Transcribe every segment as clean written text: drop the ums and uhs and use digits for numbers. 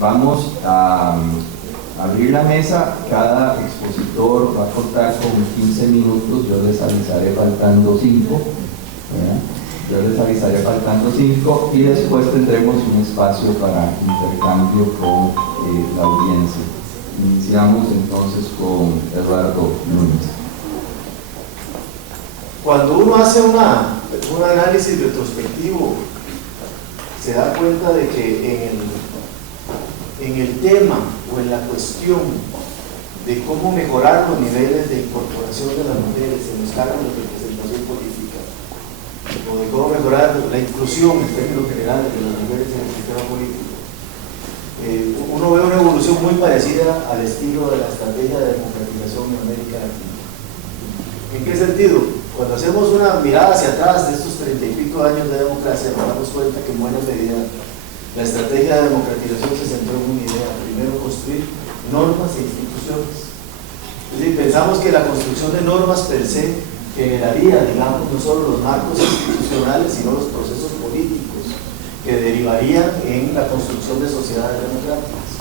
Vamos a abrir la mesa. Cada expositor va a contar con 15 minutos. Yo les avisaré faltando 5. Y después tendremos un espacio para intercambio con la audiencia. Iniciamos entonces con Eduardo Núñez. Cuando uno hace un análisis retrospectivo, se da cuenta de que en el tema o en la cuestión de cómo mejorar los niveles de incorporación de las mujeres en los cargos de representación política, o de cómo mejorar la inclusión en términos generales de las mujeres en el sistema político, uno ve una evolución muy parecida al estilo de la estrategia de democratización en América Latina. ¿En qué sentido? Cuando hacemos una mirada hacia atrás de estos 30 y pico años de democracia, nos damos cuenta que en buena medida la estrategia de democratización se centró en una idea: primero construir normas e instituciones. Es decir, pensamos que la construcción de normas per se generaría, digamos, no solo los marcos institucionales, sino los procesos políticos que derivarían en la construcción de sociedades democráticas.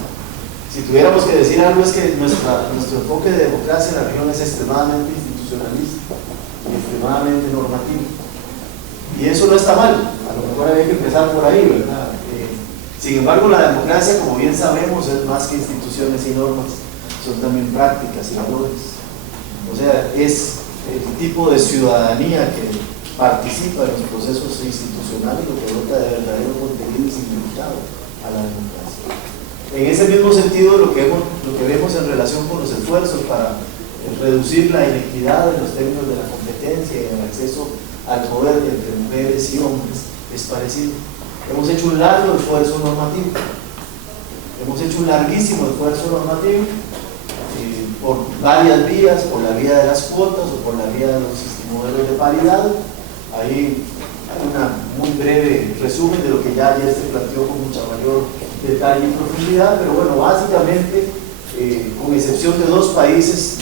Si tuviéramos que decir algo, es que nuestro enfoque de democracia en la región es extremadamente institucionalista y extremadamente normativo. Y eso no está mal, a lo mejor había que empezar por ahí, ¿verdad? Sin embargo, la democracia, como bien sabemos, es más que instituciones y normas, son también prácticas y valores. O sea, es el tipo de ciudadanía que participa en los procesos institucionales lo que dota de verdadero contenido y significado a la democracia. En ese mismo sentido, lo que vemos en relación con los esfuerzos para reducir la inequidad en los términos de la competencia y el acceso al poder entre mujeres y hombres es parecido. Hemos hecho un largo esfuerzo normativo, hemos hecho un larguísimo esfuerzo normativo por varias vías, por la vía de las cuotas o por la vía de los modelos de paridad. Ahí hay un muy breve resumen de lo que ya ayer se planteó con mucha mayor detalle y profundidad, pero bueno, básicamente, con excepción de dos países,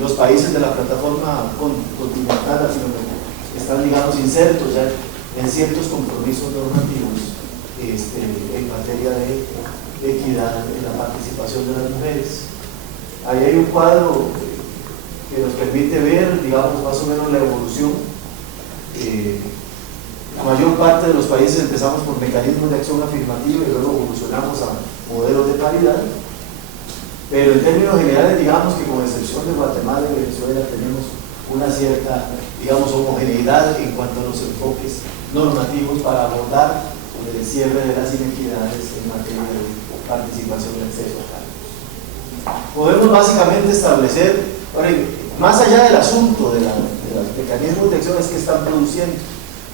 los países de la plataforma continental están, digamos, insertos ya en ciertos compromisos normativos en materia de equidad en la participación de las mujeres. Ahí hay un cuadro que nos permite ver, digamos, más o menos la evolución. La mayor parte de los países empezamos por mecanismos de acción afirmativa y luego evolucionamos a modelos de paridad. Pero en términos generales, digamos que con excepción de Guatemala y Venezuela tenemos una cierta, digamos, homogeneidad en cuanto a los enfoques normativos para abordar el cierre de las inequidades en materia de participación y acceso a cargos. Podemos básicamente establecer, más allá del asunto de los mecanismos de acción, es que están produciendo,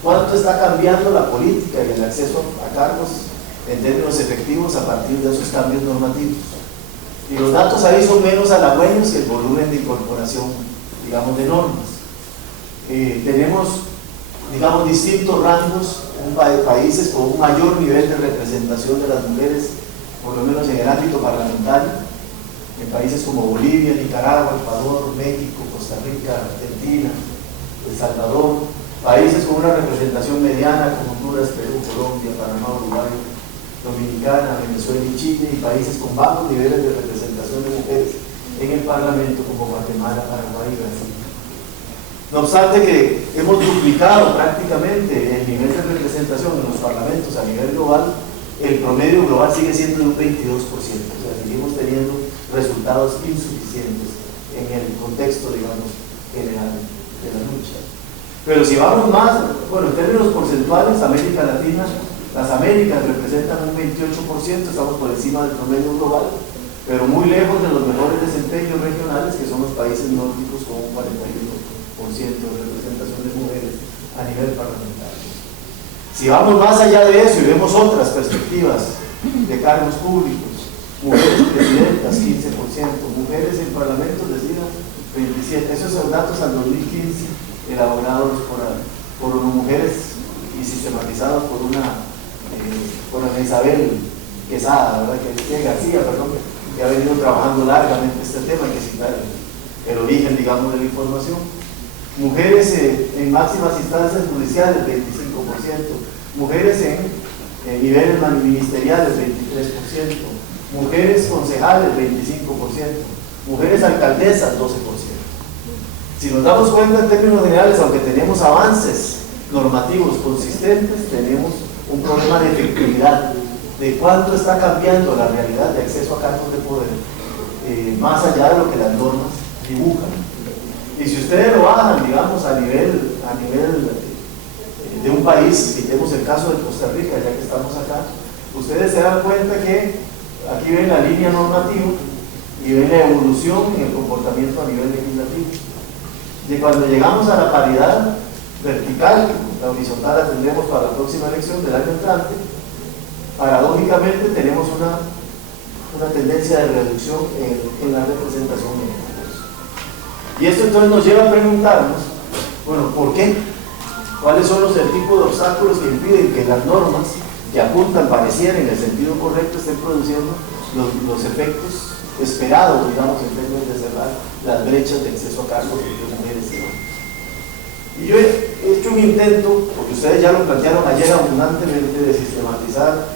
cuánto está cambiando la política y el acceso a cargos en términos efectivos a partir de esos cambios normativos. Y los datos ahí son menos halagüeños que el volumen de incorporación, digamos, de normas. Tenemos, digamos, distintos rangos, países con un mayor nivel de representación de las mujeres, por lo menos en el ámbito parlamentario, en países como Bolivia, Nicaragua, Ecuador, México, Costa Rica, Argentina, El Salvador, países con una representación mediana como Honduras, Perú, Colombia, Panamá, Uruguay, Dominicana, Venezuela y Chile, y países con bajos niveles de representación de mujeres en el Parlamento como Guatemala, Paraguay y Brasil. No obstante que hemos duplicado prácticamente el nivel de representación en los parlamentos a nivel global, el promedio global sigue siendo de un 22%, o sea, seguimos teniendo resultados insuficientes en el contexto, digamos, general de la lucha. Pero si vamos más, bueno, en términos porcentuales, América Latina, las Américas representan un 28%, estamos por encima del promedio global, pero muy lejos de los mejores desempeños regionales, que son los países nórdicos con un 41% de representación de mujeres a nivel parlamentario. Si vamos más allá de eso y vemos otras perspectivas de cargos públicos, mujeres presidentas 15%, mujeres en parlamentos decidas 27%, esos son datos al 2015 elaborados por mujeres y sistematizados por una Isabel Quesada, ¿verdad? García, perdón, que ha venido trabajando largamente este tema, hay que citar el origen, digamos, de la información. Mujeres en máximas instancias judiciales 25%, mujeres en niveles ministeriales 23%, mujeres concejales 25%, mujeres alcaldesas 12%. Si nos damos cuenta en términos generales, aunque tenemos avances normativos consistentes, tenemos un problema de efectividad, de cuánto está cambiando la realidad de acceso a cargos de poder, más allá de lo que las normas dibujan. Y si ustedes lo bajan, digamos, a nivel de un país, citemos el caso de Costa Rica, ya que estamos acá, ustedes se dan cuenta que aquí ven la línea normativa y ven la evolución en el comportamiento a nivel legislativo. De cuando llegamos a la paridad vertical, la horizontal la tendremos para la próxima elección del año entrante, paradójicamente tenemos una tendencia de reducción en la representación de géneros. Y esto entonces nos lleva a preguntarnos, bueno, ¿por qué? ¿Cuáles son el tipo de obstáculos que impiden que las normas que apuntan, pareciera en el sentido correcto, estén produciendo los efectos esperados, digamos, en términos de cerrar las brechas de acceso a cargos entre mujeres y hombres? Y yo he hecho un intento, porque ustedes ya lo plantearon ayer abundantemente, de sistematizar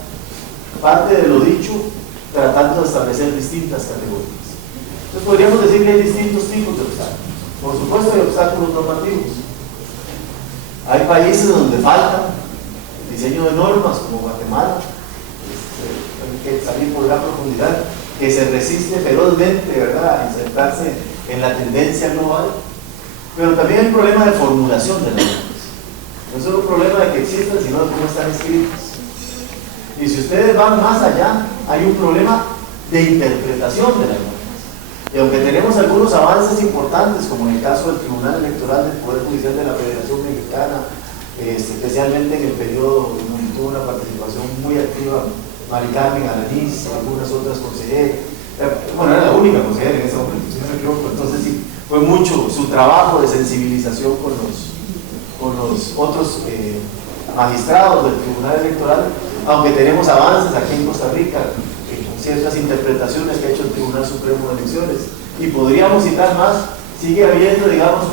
parte de lo dicho, tratando de establecer distintas categorías. Entonces podríamos decir que hay distintos tipos de obstáculos. Por supuesto hay obstáculos normativos. Hay países donde falta el diseño de normas, como Guatemala, hay que salir por la profundidad, que se resiste ferozmente, ¿verdad?, a insertarse en la tendencia global. Pero también hay un problema de formulación de las normas. No es solo un problema de que existan, sino de cómo están escritas. Y si ustedes van más allá, hay un problema de interpretación de las normas. Y aunque tenemos algunos avances importantes, como en el caso del Tribunal Electoral del Poder Judicial de la Federación Mexicana, especialmente en el periodo en donde tuvo una participación muy activa Mari Carmen Alanís y algunas otras consejeras, bueno, era la única consejera en ese momento, si no me equivoco, entonces sí, fue mucho su trabajo de sensibilización con los otros magistrados del Tribunal Electoral, aunque tenemos avances aquí en Costa Rica, con ciertas interpretaciones que ha hecho el Tribunal Supremo de Elecciones, y podríamos citar más. Sigue habiendo, digamos,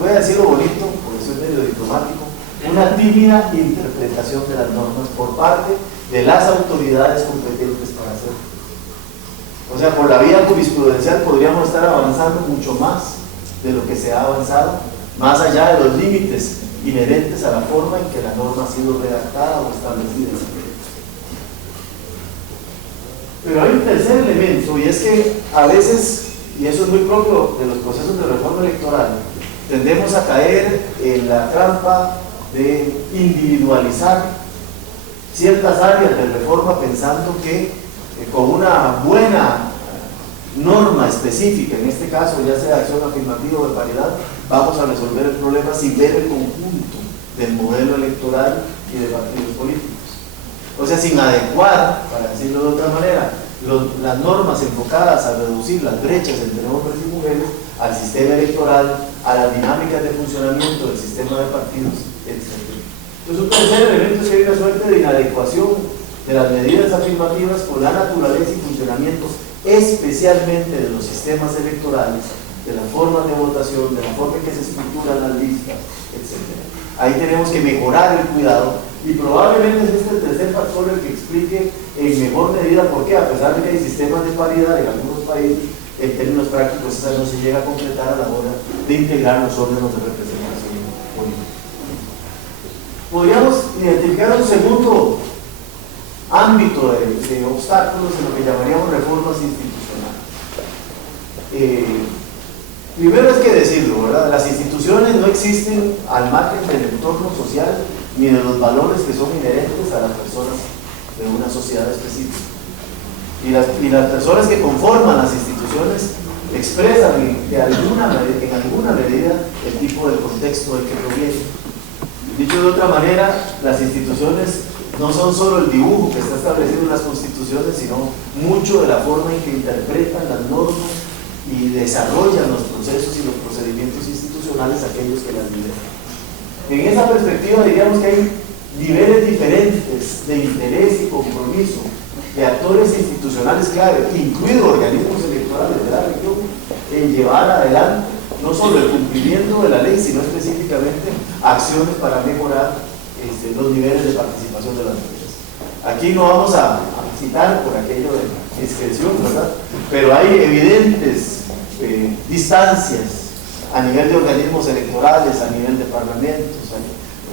voy a decirlo bonito, porque soy medio diplomático, una tímida interpretación de las normas por parte de las autoridades competentes para hacerlo. O sea, por la vía jurisprudencial podríamos estar avanzando mucho más de lo que se ha avanzado, más allá de los límites inherentes a la forma en que la norma ha sido redactada o establecida. Pero hay un tercer elemento, y es que a veces, y eso es muy propio de los procesos de reforma electoral, tendemos a caer en la trampa de individualizar ciertas áreas de reforma pensando que con una buena norma específica, en este caso ya sea acción afirmativa o de paridad, vamos a resolver el problema sin ver el conjunto del modelo electoral y de partidos políticos. O sea, sin adecuar, para decirlo de otra manera, las normas enfocadas a reducir las brechas entre hombres y mujeres al sistema electoral, a las dinámicas de funcionamiento del sistema de partidos, etc. Entonces, un tercer elemento es que hay una suerte de inadecuación de las medidas afirmativas con la naturaleza y funcionamiento, especialmente de los sistemas electorales, de las formas de votación, de la forma en que se estructuran las listas, etc. Ahí tenemos que mejorar el cuidado, y probablemente es este el tercer factor el que explique en mejor medida por qué, a pesar de que hay sistemas de paridad en algunos países, en términos prácticos esa no se llega a completar a la hora de integrar los órganos de representación política. Podríamos identificar un segundo ámbito de obstáculos en lo que llamaríamos reformas institucionales. Primero es que decirlo, ¿verdad? Las instituciones no existen al margen del entorno social ni de los valores que son inherentes a las personas de una sociedad específica. Y las personas que conforman las instituciones expresan en alguna medida el tipo de contexto del que provienen. Dicho de otra manera, las instituciones no son solo el dibujo que está establecido en las constituciones, sino mucho de la forma en que interpretan las normas y desarrollan los procesos y los procedimientos institucionales aquellos que las lideran. En esa perspectiva diríamos que hay niveles diferentes de interés y compromiso de actores institucionales clave, incluidos organismos electorales de la región, en llevar adelante no solo el cumplimiento de la ley, sino específicamente acciones para mejorar los niveles de participación de las mujeres. Aquí no vamos a citar por aquello de la discreción, ¿verdad? Pero hay evidentes distancias a nivel de organismos electorales, a nivel de parlamentos,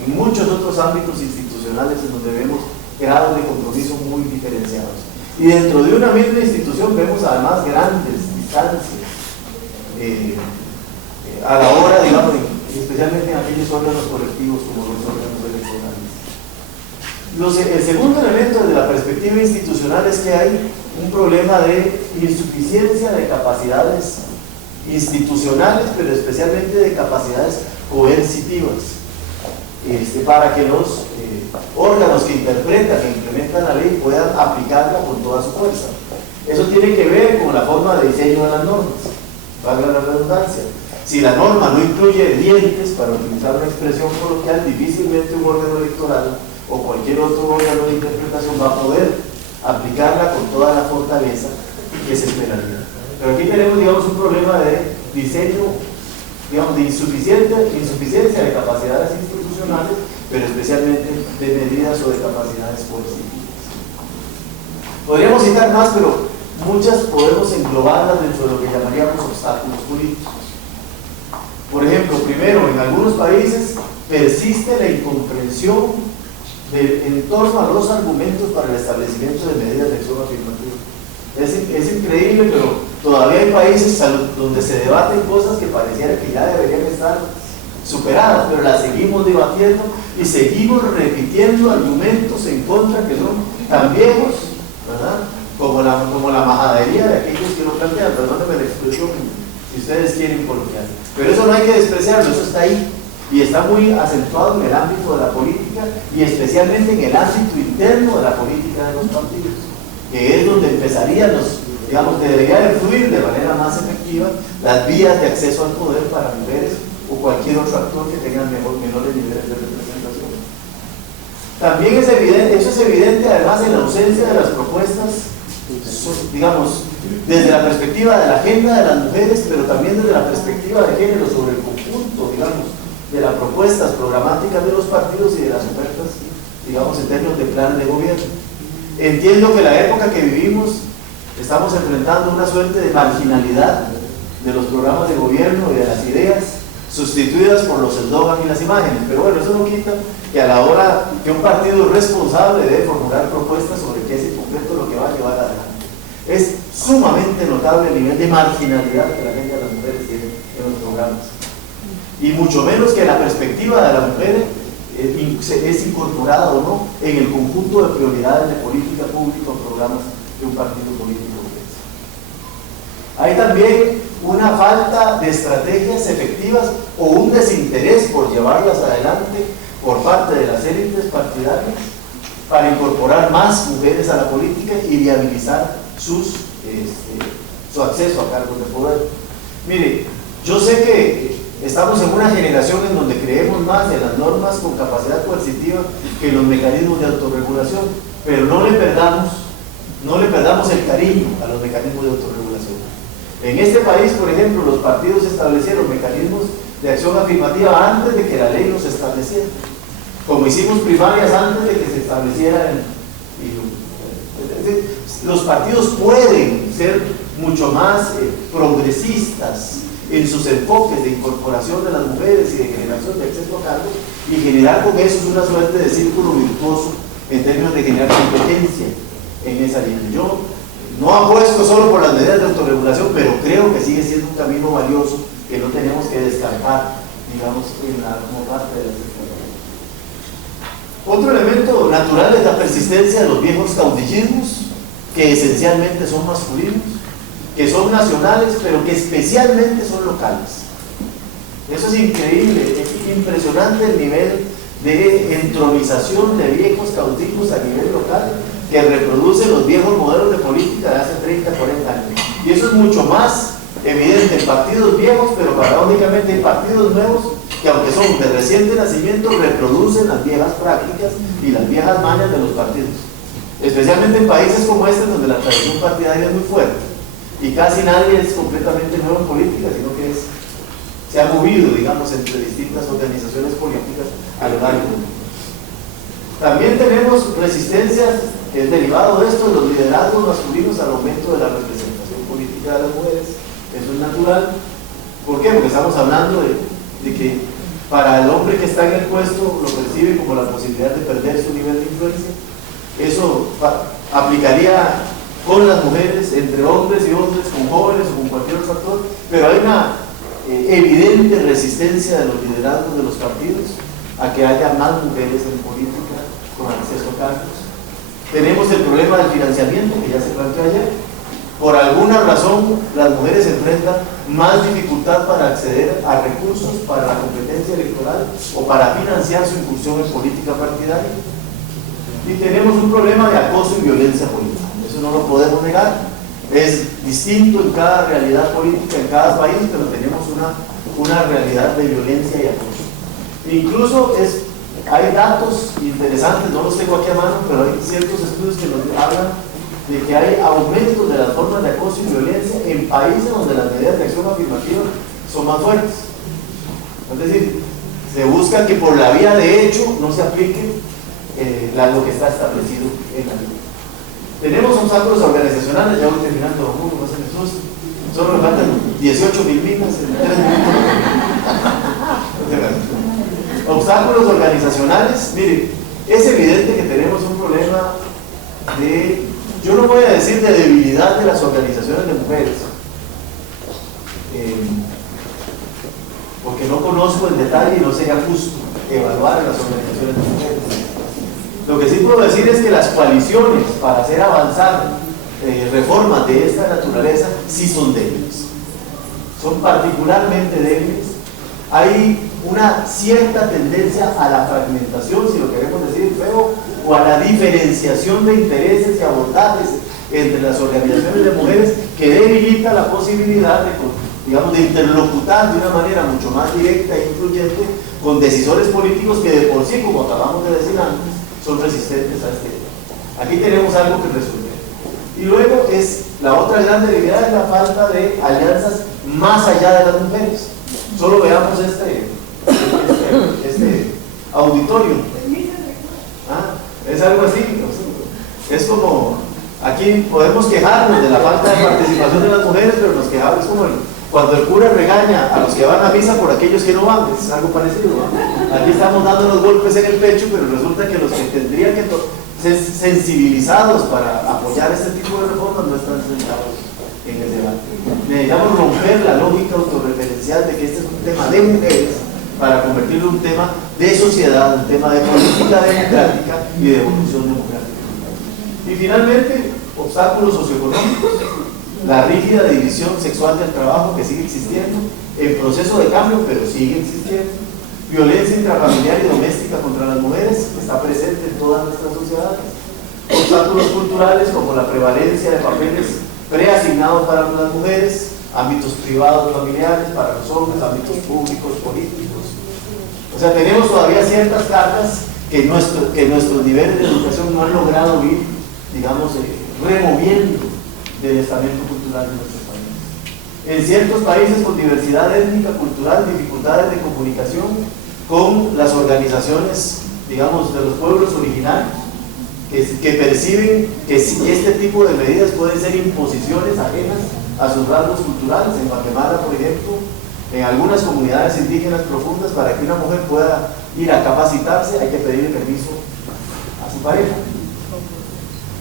en muchos otros ámbitos institucionales en donde vemos grados de compromiso muy diferenciados. Y dentro de una misma institución vemos además grandes distancias a la hora, digamos, especialmente en aquellos órganos colectivos como los órganos electorales. El segundo elemento desde la perspectiva institucional es que hay un problema de insuficiencia de capacidades institucionales, pero especialmente de capacidades coercitivas, para que los órganos que interpretan e implementan la ley puedan aplicarla con toda su fuerza. Eso tiene que ver con la forma de diseño de las normas, valga la redundancia. Si la norma no incluye dientes, para utilizar una expresión coloquial, difícilmente un órgano electoral o cualquier otro órgano de interpretación va a poder aplicarla con toda la fortaleza que se esperaría. Pero aquí tenemos, digamos, un problema de diseño, digamos, de insuficiencia de capacidades institucionales, pero especialmente de medidas o de capacidades coercitivas. Podríamos citar más, pero muchas podemos englobarlas dentro de lo que llamaríamos obstáculos políticos. Por ejemplo, primero, en algunos países persiste la incomprensión en torno a los argumentos para el establecimiento de medidas de acción afirmativa. Es increíble, pero todavía hay países donde se debaten cosas que pareciera que ya deberían estar superadas, pero las seguimos debatiendo y seguimos repitiendo argumentos en contra que son tan viejos, ¿verdad? Como la majadería de aquellos que lo plantean. Perdónenme la expresión, si ustedes quieren coloquiar. Pero eso no hay que despreciarlo, eso está ahí y está muy acentuado en el ámbito de la política y especialmente en el ámbito interno de la política de los partidos, que es donde empezarían debería de fluir de manera más efectiva las vías de acceso al poder para mujeres o cualquier otro actor que tenga menores niveles de representación. También es evidente, eso es evidente además en la ausencia de las propuestas, digamos, desde la perspectiva de la agenda de las mujeres, pero también desde la perspectiva de género sobre el conjunto, digamos, de las propuestas programáticas de los partidos y de las ofertas, digamos, en términos de plan de gobierno. Entiendo que la época que vivimos estamos enfrentando una suerte de marginalidad de los programas de gobierno y de las ideas sustituidas por los eslogan y las imágenes, pero bueno, eso no quita que a la hora que un partido responsable debe formular propuestas sobre qué es en concreto lo que va a llevar adelante. Es sumamente notable el nivel de marginalidad que la agenda de las mujeres tiene en los programas, y mucho menos que la perspectiva de la mujer es incorporada o no en el conjunto de prioridades de política pública o programas de un partido político. Hay también una falta de estrategias efectivas o un desinterés por llevarlas adelante por parte de las élites partidarias para incorporar más mujeres a la política y viabilizar su acceso a cargos de poder. Mire, yo sé que estamos en una generación en donde creemos más en las normas con capacidad coercitiva que en los mecanismos de autorregulación, pero no le perdamos el cariño a los mecanismos de autorregulación. En este país, por ejemplo, los partidos establecieron mecanismos de acción afirmativa antes de que la ley los estableciera, como hicimos primarias antes de que se establecieran. Los partidos pueden ser mucho más progresistas en sus enfoques de incorporación de las mujeres y de generación de acceso a cargos y generar con eso una suerte de círculo virtuoso en términos de generar competencia en esa línea. Yo no apuesto solo por las medidas de autorregulación, pero creo que sigue siendo un camino valioso que no tenemos que descartar, digamos, como parte de la estrategia. Otro elemento natural es la persistencia de los viejos caudillismos, que esencialmente son masculinos, que son nacionales, pero que especialmente son locales. Eso es increíble, es impresionante el nivel de entronización de viejos caudillos a nivel local que reproducen los viejos modelos de política de hace 30, 40 años. Y eso es mucho más evidente en partidos viejos, pero paradójicamente en partidos nuevos que, aunque son de reciente nacimiento, reproducen las viejas prácticas y las viejas mañas de los partidos. Especialmente en países como este, donde la tradición partidaria es muy fuerte y casi nadie es completamente nuevo en política, sino que se ha movido, digamos, entre distintas organizaciones políticas a lo largo del mundo. También tenemos resistencias, que es derivado de esto, de los liderazgos masculinos al aumento de la representación política de las mujeres. Eso es natural. ¿Por qué? Porque estamos hablando de que para el hombre que está en el puesto lo percibe como la posibilidad de perder su nivel de influencia. Eso aplicaría con las mujeres, entre hombres y hombres, con jóvenes o con cualquier otro factor, pero hay una evidente resistencia de los liderazgos de los partidos a que haya más mujeres en política con acceso a cargos. Tenemos el problema del financiamiento, que ya se planteó ayer. Por alguna razón, las mujeres enfrentan más dificultad para acceder a recursos para la competencia electoral o para financiar su incursión en política partidaria. Y tenemos un problema de acoso y violencia política. Eso no lo podemos negar. Es distinto en cada realidad política, en cada país, pero tenemos una realidad de violencia y acoso. Incluso hay datos interesantes, no los tengo aquí a mano, pero hay ciertos estudios que nos hablan de que hay aumentos de las formas de acoso y violencia en países donde las medidas de acción afirmativa son más fuertes. Es decir, se busca que por la vía de hecho no se aplique lo que está establecido en la ley. Tenemos obstáculos organizacionales, ya voy terminando, no se me asuste. Solo me faltan 18.000 minas en 3 minutos. Obstáculos organizacionales, mire, es evidente que tenemos un problema yo no voy a decir de debilidad de las organizaciones de mujeres, porque no conozco el detalle y no sería justo evaluar las organizaciones de mujeres. Lo que sí puedo decir es que las coaliciones para hacer avanzar reformas de esta naturaleza sí son débiles, son particularmente débiles. Hay una cierta tendencia a la fragmentación, si lo queremos decir feo, o a la diferenciación de intereses y abordajes entre las organizaciones de mujeres, que debilita la posibilidad de interlocutar de una manera mucho más directa e influyente con decisores políticos que de por sí, como acabamos de decir antes, son resistentes a este tema. Aquí tenemos algo que resolver. Y luego la otra gran debilidad es la falta de alianzas más allá de las mujeres. Solo veamos este auditorio. Es algo así. Es como, aquí podemos quejarnos de la falta de participación de las mujeres, pero nos quejamos, es como cuando el cura regaña a los que van a misa por aquellos que no van, es algo parecido, ¿no? Aquí estamos dando los golpes en el pecho, pero resulta que los que tendrían que ser sensibilizados para apoyar este tipo de reformas no están sentados en el debate. Necesitamos romper la lógica autorreferencial de que este es un tema de mujeres para convertirlo en un tema de sociedad, un tema de política democrática y de evolución democrática. Y finalmente, obstáculos socioeconómicos, la rígida división sexual del trabajo que sigue existiendo, en proceso de cambio, pero sigue existiendo, violencia intrafamiliar y doméstica contra las mujeres, que está presente en todas nuestras sociedades, obstáculos culturales como la prevalencia de papeles preasignados para las mujeres, ámbitos privados familiares para los hombres, ámbitos públicos políticos. O sea, tenemos todavía ciertas cargas que nuestros niveles de educación no han logrado ir, digamos, removiendo del estamento cultural de nuestros países. En ciertos países con diversidad étnica, cultural, dificultades de comunicación con las organizaciones, digamos, de los pueblos originarios, que perciben que este tipo de medidas pueden ser imposiciones ajenas a sus rasgos culturales. En Guatemala, por ejemplo, en algunas comunidades indígenas profundas, para que una mujer pueda ir a capacitarse hay que pedirle permiso a su pareja,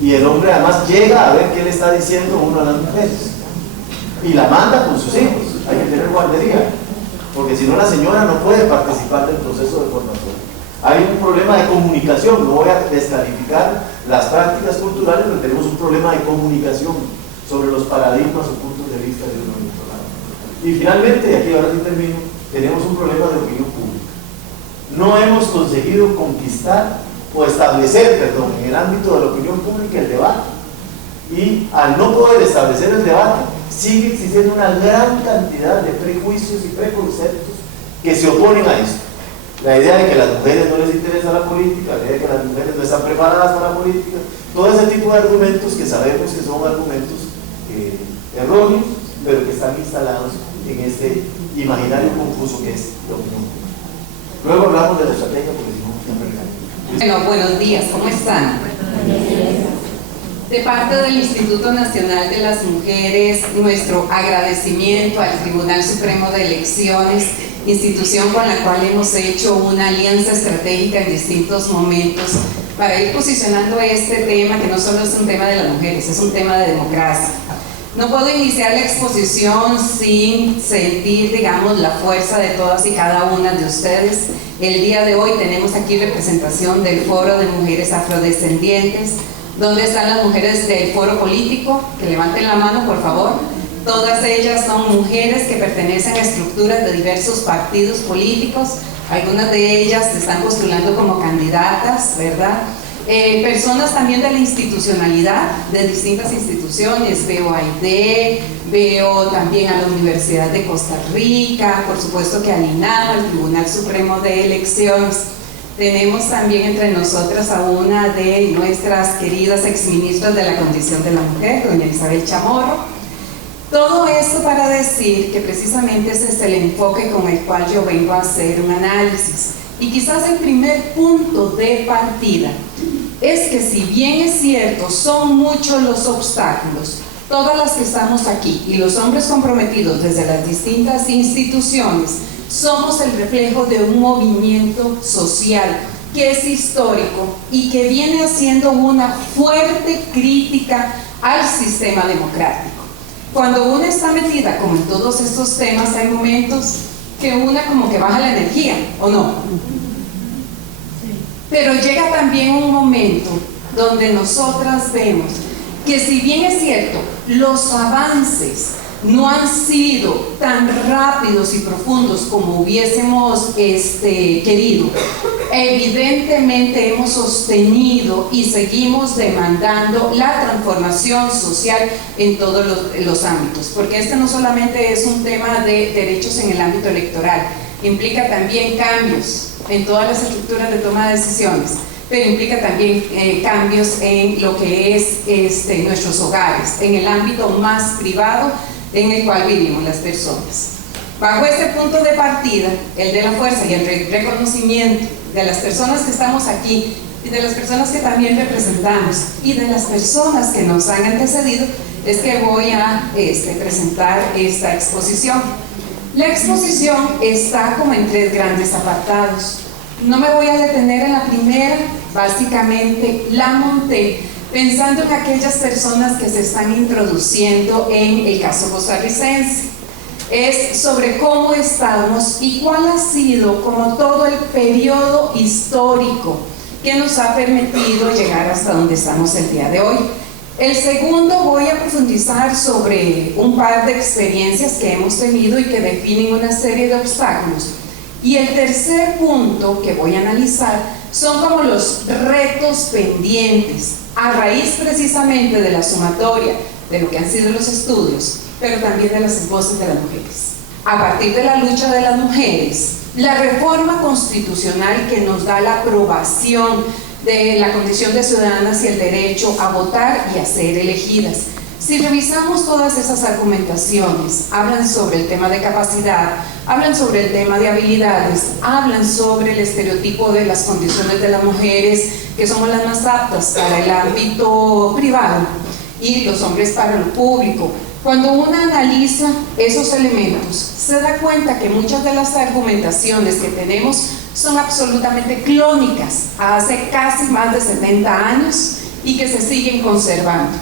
y el hombre además llega a ver qué le está diciendo uno a las mujeres y la manda con sus hijos. Hay que tener guardería, porque si no la señora no puede participar del proceso de formación. Hay un problema de comunicación, no voy a descalificar las prácticas culturales, pero tenemos un problema de comunicación sobre los paradigmas o puntos de vista de uno y otro lado. Y finalmente, y aquí ahora sí termino, tenemos un problema de opinión pública. No hemos conseguido conquistar o establecer, en el ámbito de la opinión pública el debate. Y al no poder establecer el debate, sigue existiendo una gran cantidad de prejuicios y preconceptos que se oponen a esto. La idea de que a las mujeres no les interesa la política, la idea de que las mujeres no están preparadas para la política, todo ese tipo de argumentos que sabemos que son argumentos erróneos, pero que están instalados en este imaginario confuso que es la opinión pública. Luego hablamos de la estrategia, porque si no, siempre Bueno, buenos días, ¿cómo están? De parte del Instituto Nacional de las Mujeres, nuestro agradecimiento al Tribunal Supremo de Elecciones, institución con la cual hemos hecho una alianza estratégica en distintos momentos para ir posicionando este tema, que no solo es un tema de las mujeres, es un tema de democracia. No puedo iniciar la exposición sin sentir, digamos, la fuerza de todas y cada una de ustedes. El día de hoy tenemos aquí representación del Foro de Mujeres Afrodescendientes. ¿Dónde están las mujeres del Foro Político? Que levanten la mano, por favor. Todas ellas son mujeres que pertenecen a estructuras de diversos partidos políticos. Algunas de ellas se están postulando como candidatas, ¿verdad? Personas también de la institucionalidad, de distintas instituciones, veo a AID, veo también a la Universidad de Costa Rica, por supuesto que al INAH, al Tribunal Supremo de Elecciones. Tenemos también entre nosotras a una de nuestras queridas exministras de la Condición de la Mujer, doña Isabel Chamorro. Todo esto para decir que precisamente ese es el enfoque con el cual yo vengo a hacer un análisis. Y quizás el primer punto de partida es que, si bien es cierto, son muchos los obstáculos, todas las que estamos aquí y los hombres comprometidos desde las distintas instituciones, somos el reflejo de un movimiento social que es histórico y que viene haciendo una fuerte crítica al sistema democrático. Cuando una está metida como en todos estos temas, hay momentos que una como que baja la energía, ¿o no? Pero llega también un momento donde nosotras vemos que, si bien es cierto, los avances no han sido tan rápidos y profundos como hubiésemos querido, evidentemente hemos sostenido y seguimos demandando la transformación social en todos los ámbitos, porque este no solamente es un tema de derechos en el ámbito electoral, implica también cambios en todas las estructuras de toma de decisiones, pero implica también cambios en lo que es nuestros hogares, en el ámbito más privado en el cual vivimos las personas. Bajo este punto de partida, el de la fuerza y el reconocimiento de las personas que estamos aquí y de las personas que también representamos y de las personas que nos han antecedido, es que voy a presentar esta exposición. La exposición está como en tres grandes apartados. No me voy a detener en la primera, básicamente la monté pensando en aquellas personas que se están introduciendo en el caso costarricense. Es sobre cómo estamos y cuál ha sido como todo el periodo histórico que nos ha permitido llegar hasta donde estamos el día de hoy. El segundo, voy a profundizar sobre un par de experiencias que hemos tenido y que definen una serie de obstáculos. Y el tercer punto que voy a analizar son como los retos pendientes a raíz precisamente de la sumatoria de lo que han sido los estudios, pero también de las voces de las mujeres. A partir de la lucha de las mujeres, la reforma constitucional que nos da la aprobación de la condición de ciudadanas y el derecho a votar y a ser elegidas. Si revisamos todas esas argumentaciones, hablan sobre el tema de capacidad, hablan sobre el tema de habilidades, hablan sobre el estereotipo de las condiciones de las mujeres, que somos las más aptas para el ámbito privado y los hombres para lo público. Cuando uno analiza esos elementos, se da cuenta que muchas de las argumentaciones que tenemos son absolutamente clónicas, hace casi más de 70 años y que se siguen conservando,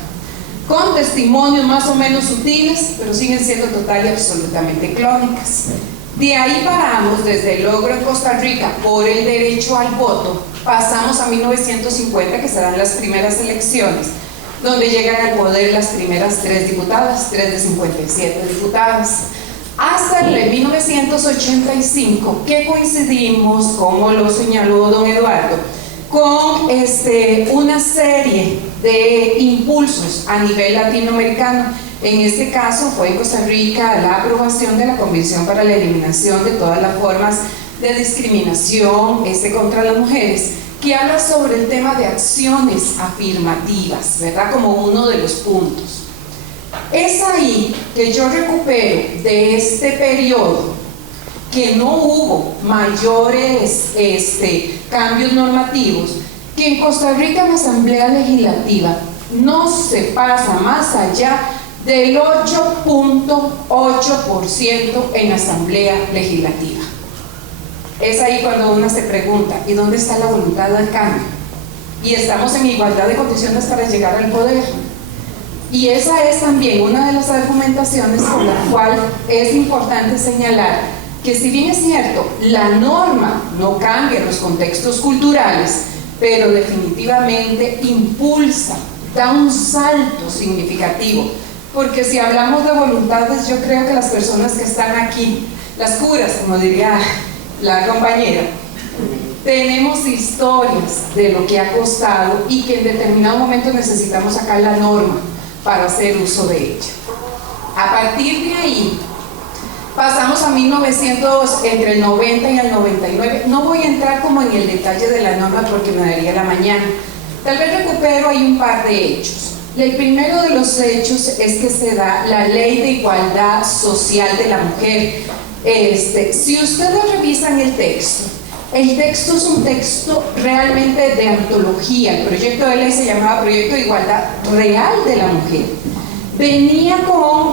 con testimonios más o menos sutiles, pero siguen siendo total y absolutamente clónicas. De ahí paramos, desde el logro en Costa Rica por el derecho al voto, pasamos a 1950, que se dan las primeras elecciones, donde llegan al poder las primeras 3 diputadas, 3 de 57 diputadas, hasta el 1985, que coincidimos, como lo señaló don Eduardo, con una serie de impulsos a nivel latinoamericano. En este caso fue en Costa Rica la aprobación de la Convención para la Eliminación de todas las formas de discriminación contra las mujeres, que habla sobre el tema de acciones afirmativas, ¿verdad? Como uno de los puntos. Es ahí que yo recupero de este periodo que no hubo mayores cambios normativos, que en Costa Rica en la Asamblea Legislativa no se pasa más allá del 8.8% en la Asamblea Legislativa. Es ahí cuando uno se pregunta, ¿y dónde está la voluntad del cambio? Y estamos en igualdad de condiciones para llegar al poder. Y esa es también una de las argumentaciones por la cual es importante señalar que, si bien es cierto, la norma no cambia en los contextos culturales, pero definitivamente impulsa, da un salto significativo. Porque si hablamos de voluntades, yo creo que las personas que están aquí, las curas, como diría la compañera, tenemos historias de lo que ha costado y que en determinado momento necesitamos sacar la norma para hacer uso de ella. A partir de ahí, pasamos a 1900, entre el 90 y el 99. No voy a entrar como en el detalle de la norma porque me daría la mañana. Tal vez recupero ahí un par de hechos. El primero de los hechos es que se da la Ley de Igualdad Social de la Mujer. Si ustedes revisan el texto es un texto realmente de antología. El proyecto de ley se llamaba Proyecto de Igualdad Real de la Mujer.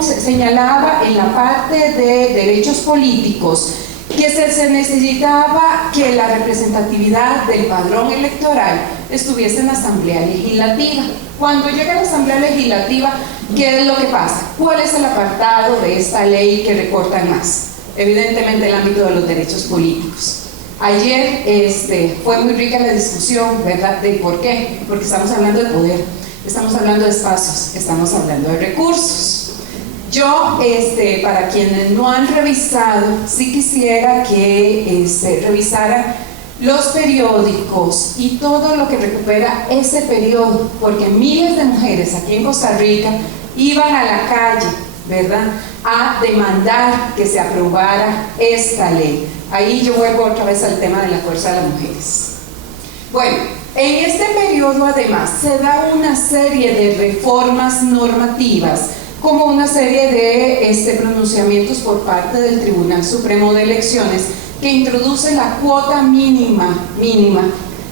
Señalaba en la parte de derechos políticos que se necesitaba que la representatividad del padrón electoral estuviese en la Asamblea Legislativa. Cuando llega a la Asamblea Legislativa, ¿qué es lo que pasa? ¿Cuál es el apartado de esta ley que recortan más? Evidentemente el ámbito de los derechos políticos. Ayer fue muy rica la discusión, ¿verdad? De por qué, porque estamos hablando de poder, estamos hablando de espacios, estamos hablando de recursos. Yo, para quienes no han revisado, sí quisiera que revisaran los periódicos y todo lo que recupera ese periodo, porque miles de mujeres aquí en Costa Rica iban a la calle, ¿verdad?, a demandar que se aprobara esta ley. Ahí yo vuelvo otra vez al tema de la fuerza de las mujeres. Bueno, en este periodo además se da una serie de reformas normativas, como una serie de pronunciamientos por parte del Tribunal Supremo de Elecciones, que introduce la cuota mínima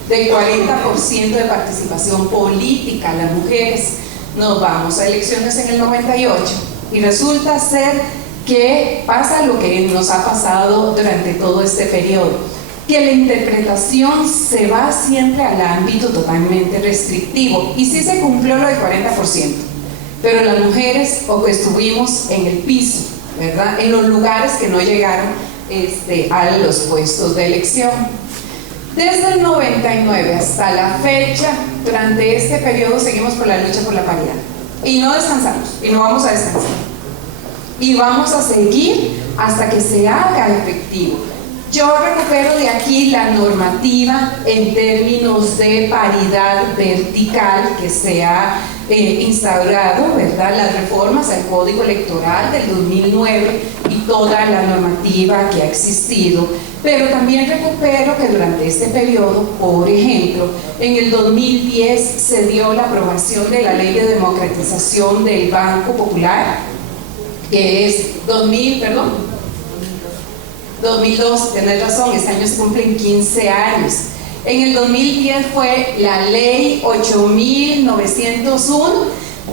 del 40% de participación política. Las mujeres nos vamos a elecciones en el 98 y resulta ser que pasa lo que nos ha pasado durante todo este periodo, que la interpretación se va siempre al ámbito totalmente restrictivo, y sí se cumplió lo del 40%, pero las mujeres estuvimos en el piso, ¿verdad?, en los lugares que no llegaron a los puestos de elección. Desde el 99 hasta la fecha, durante este periodo seguimos por la lucha por la paridad y no descansamos, y no vamos a descansar, y vamos a seguir hasta que se haga efectivo. Yo recupero de aquí la normativa en términos de paridad vertical que se ha instaurado, ¿verdad?, las reformas al Código Electoral del 2009 y toda la normativa que ha existido, pero también recupero que durante este periodo, por ejemplo, en el 2010 se dio la aprobación de la Ley de Democratización del Banco Popular, que es 2002, tenés razón, este año se cumplen 15 años. En el 2010 fue la ley 8.901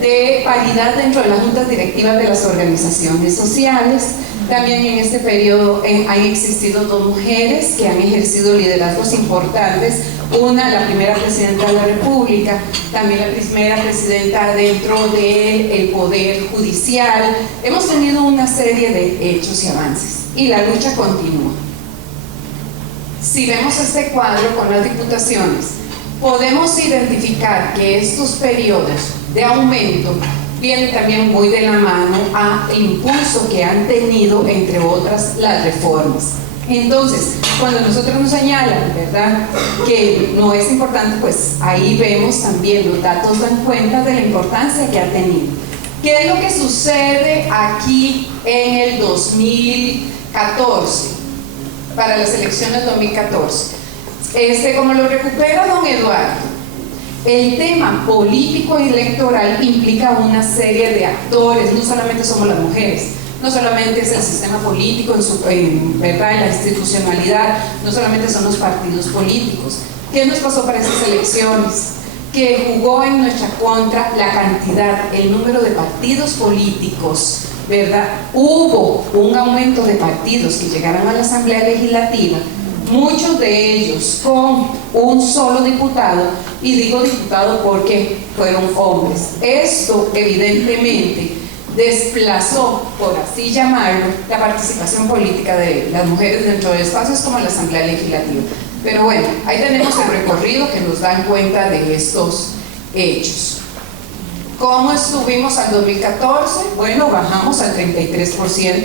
de paridad dentro de las juntas directivas de las organizaciones sociales. También en este periodo han existido 2 mujeres que han ejercido liderazgos importantes. Una, la primera presidenta de la República, también la primera presidenta dentro del Poder Judicial. Hemos tenido una serie de hechos y avances y la lucha continúa. Si vemos este cuadro con las diputaciones, podemos identificar que estos periodos de aumento vienen también muy de la mano al impulso que han tenido, entre otras, las reformas. Entonces, cuando nosotros nos señalan, ¿verdad?, que no es importante, pues ahí vemos también, los datos dan cuenta de la importancia que ha tenido. ¿Qué es lo que sucede aquí en el 2014, para las elecciones 2014? Como lo recupera don Eduardo, el tema político y electoral implica una serie de actores, no solamente somos las mujeres, no solamente es el sistema político ¿verdad?, en la institucionalidad, no solamente son los partidos políticos. ¿Qué nos pasó para esas elecciones? Que jugó en nuestra contra la cantidad, el número de partidos políticos, ¿verdad? Hubo un aumento de partidos que llegaron a la Asamblea Legislativa, muchos de ellos con un solo diputado, y digo diputado porque fueron hombres. Esto evidentemente desplazó, por así llamarlo, la participación política de las mujeres dentro de espacios como la Asamblea Legislativa. Pero bueno, ahí tenemos el recorrido que nos dan cuenta de estos hechos. ¿Cómo estuvimos al 2014? Bueno, bajamos al 33%.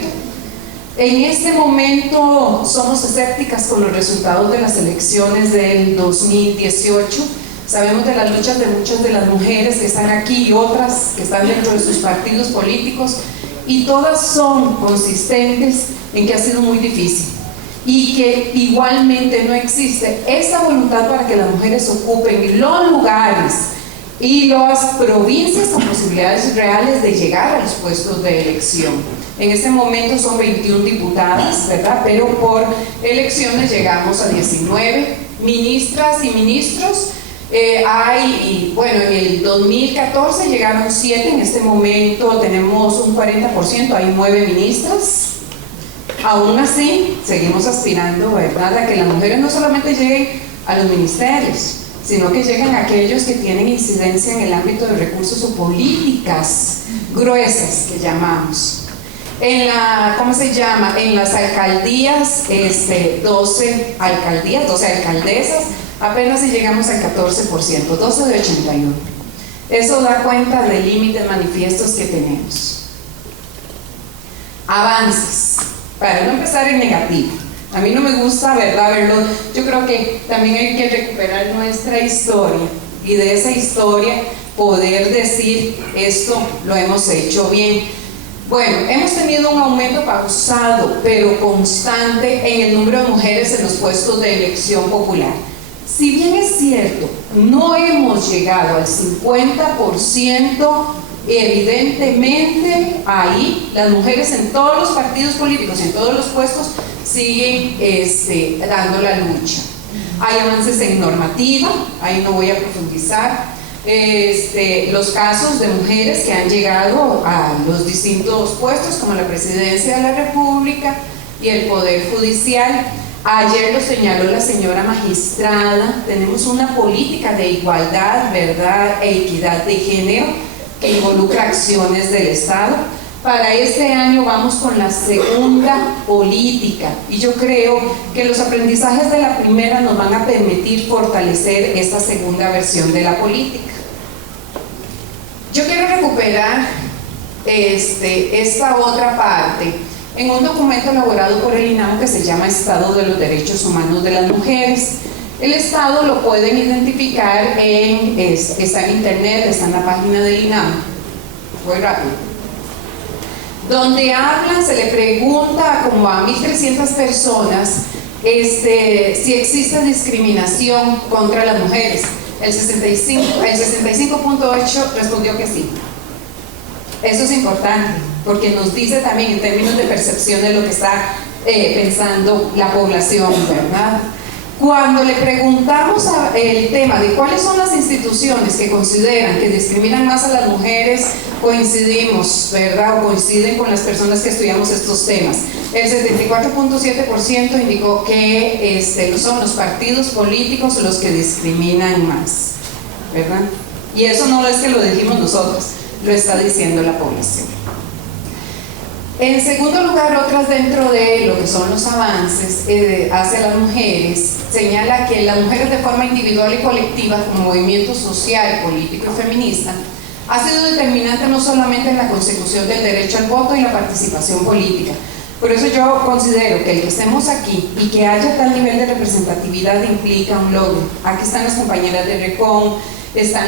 En este momento somos escépticas con los resultados de las elecciones del 2018. Sabemos de las luchas de muchas de las mujeres que están aquí y otras que están dentro de sus partidos políticos, y todas son consistentes en que ha sido muy difícil y que igualmente no existe esa voluntad para que las mujeres ocupen los lugares y las provincias con posibilidades reales de llegar a los puestos de elección. En este momento son 21 diputadas, ¿verdad? Pero por elecciones llegamos a 19 ministras y ministros. Bueno, en el 2014 llegaron 7, en este momento tenemos un 40%, hay 9 ministras. Aún así, seguimos aspirando, ¿verdad?, a que las mujeres no solamente lleguen a los ministerios, sino que lleguen a aquellos que tienen incidencia en el ámbito de recursos o políticas gruesas, que llamamos. En las alcaldías, 12 alcaldías, 12 alcaldesas, apenas si llegamos al 14%, 12 de 81. Eso da cuenta de límites manifiestos que tenemos. Avances. Para no empezar en negativo, a mí no me gusta, ¿verdad?, verlo. Yo creo que también hay que recuperar nuestra historia y de esa historia poder decir esto lo hemos hecho bien. Bueno, hemos tenido un aumento pausado pero constante en el número de mujeres en los puestos de elección popular. Si bien es cierto, no hemos llegado al 50%, evidentemente ahí las mujeres en todos los partidos políticos y en todos los puestos siguen dando la lucha. Hay avances en normativa, ahí no voy a profundizar. Los casos de mujeres que han llegado a los distintos puestos como la Presidencia de la República y el Poder Judicial. Ayer lo señaló la señora magistrada, tenemos una política de igualdad, verdad e equidad de género que involucra acciones del Estado. Para este año vamos con la segunda política y yo creo que los aprendizajes de la primera nos van a permitir fortalecer esta segunda versión de la política. Yo quiero recuperar esta otra parte en un documento elaborado por el INAMU que se llama Estado de los Derechos Humanos de las Mujeres. El Estado lo pueden identificar está en internet, está en la página del INAMU. Voy rápido. Donde hablan, se le pregunta como a 1.300 personas si existe discriminación contra las mujeres. El 65.8% respondió que sí. Eso es importante, porque nos dice también en términos de percepción de lo que está pensando la población, ¿verdad? Cuando le preguntamos el tema de cuáles son las instituciones que consideran que discriminan más a las mujeres, coincidimos, ¿verdad? O coinciden con las personas que estudiamos estos temas. El 74.7% indicó que son los partidos políticos los que discriminan más, ¿verdad? Y eso no es que lo dijimos nosotros, lo está diciendo la población. En segundo lugar, otras dentro de lo que son los avances hacia las mujeres, señala que las mujeres de forma individual y colectiva como movimiento social, político y feminista ha sido determinante no solamente en la consecución del derecho al voto y la participación política. Por eso yo considero que el que estemos aquí y que haya tal nivel de representatividad implica un logro. Aquí están las compañeras de RECON, están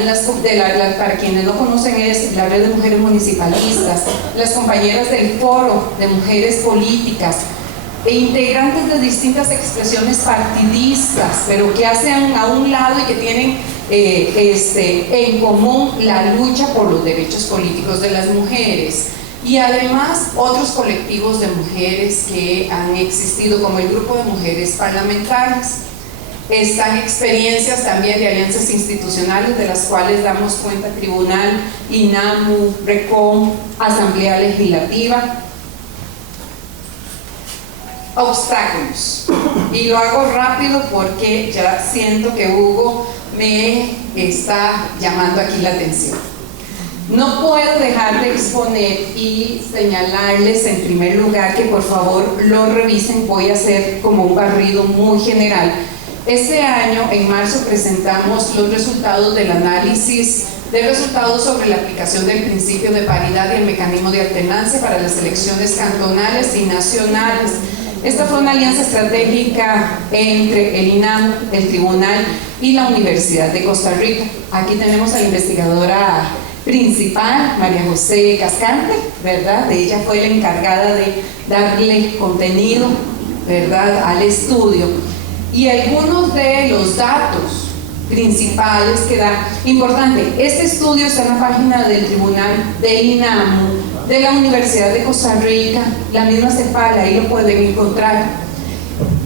para quienes no conocen es la red de mujeres municipalistas, las compañeras del foro de mujeres políticas e integrantes de distintas expresiones partidistas, pero que hacen a un lado y que tienen en común la lucha por los derechos políticos de las mujeres. Y además otros colectivos de mujeres que han existido, como el grupo de mujeres parlamentarias. Están experiencias también de alianzas institucionales de las cuales damos cuenta Tribunal, INAMU, RECOM, Asamblea Legislativa. Obstáculos. Y lo hago rápido porque ya siento que Hugo me está llamando aquí la atención. No puedo dejar de exponer y señalarles en primer lugar que por favor lo revisen. Voy a hacer como un barrido muy general. Este año, en marzo, presentamos los resultados del análisis de resultados sobre la aplicación del principio de paridad y el mecanismo de alternancia para las elecciones cantonales y nacionales. Esta fue una alianza estratégica entre el INAMU, el Tribunal y la Universidad de Costa Rica. Aquí tenemos a la investigadora principal, María José Cascante, ¿verdad? Ella fue la encargada de darle contenido, ¿verdad?, al estudio. Y algunos de los datos principales que da. Importante, este estudio está en la página del Tribunal del INAMU, de la Universidad de Costa Rica, la misma CEPAL, ahí lo pueden encontrar.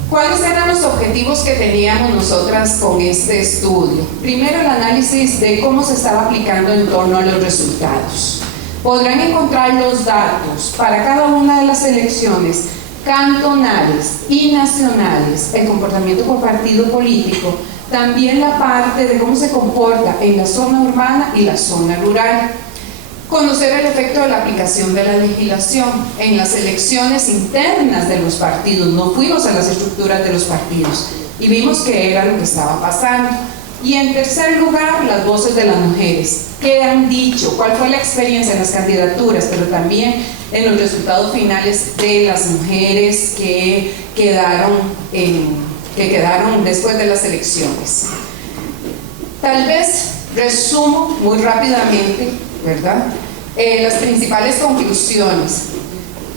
¿Cuáles eran los objetivos que teníamos nosotras con este estudio? Primero, el análisis de cómo se estaba aplicando en torno a los resultados. Podrán encontrar los datos para cada una de las elecciones cantonales y nacionales, el comportamiento por partido político, también la parte de cómo se comporta en la zona urbana y la zona rural. Conocer el efecto de la aplicación de la legislación en las elecciones internas de los partidos. No fuimos a las estructuras de los partidos y vimos qué era lo que estaba pasando. Y en tercer lugar, las voces de las mujeres. ¿Qué han dicho? ¿Cuál fue la experiencia en las candidaturas, pero también en los resultados finales de las mujeres que quedaron después de las elecciones? Tal vez resumo muy rápidamente, ¿verdad?, las principales conclusiones.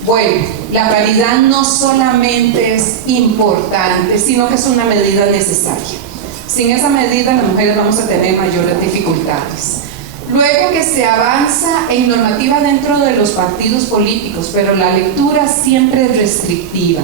Bueno, la paridad no solamente es importante, sino que es una medida necesaria. Sin esa medida, las mujeres vamos a tener mayores dificultades. Luego, que se avanza en normativa dentro de los partidos políticos, pero la lectura siempre es restrictiva.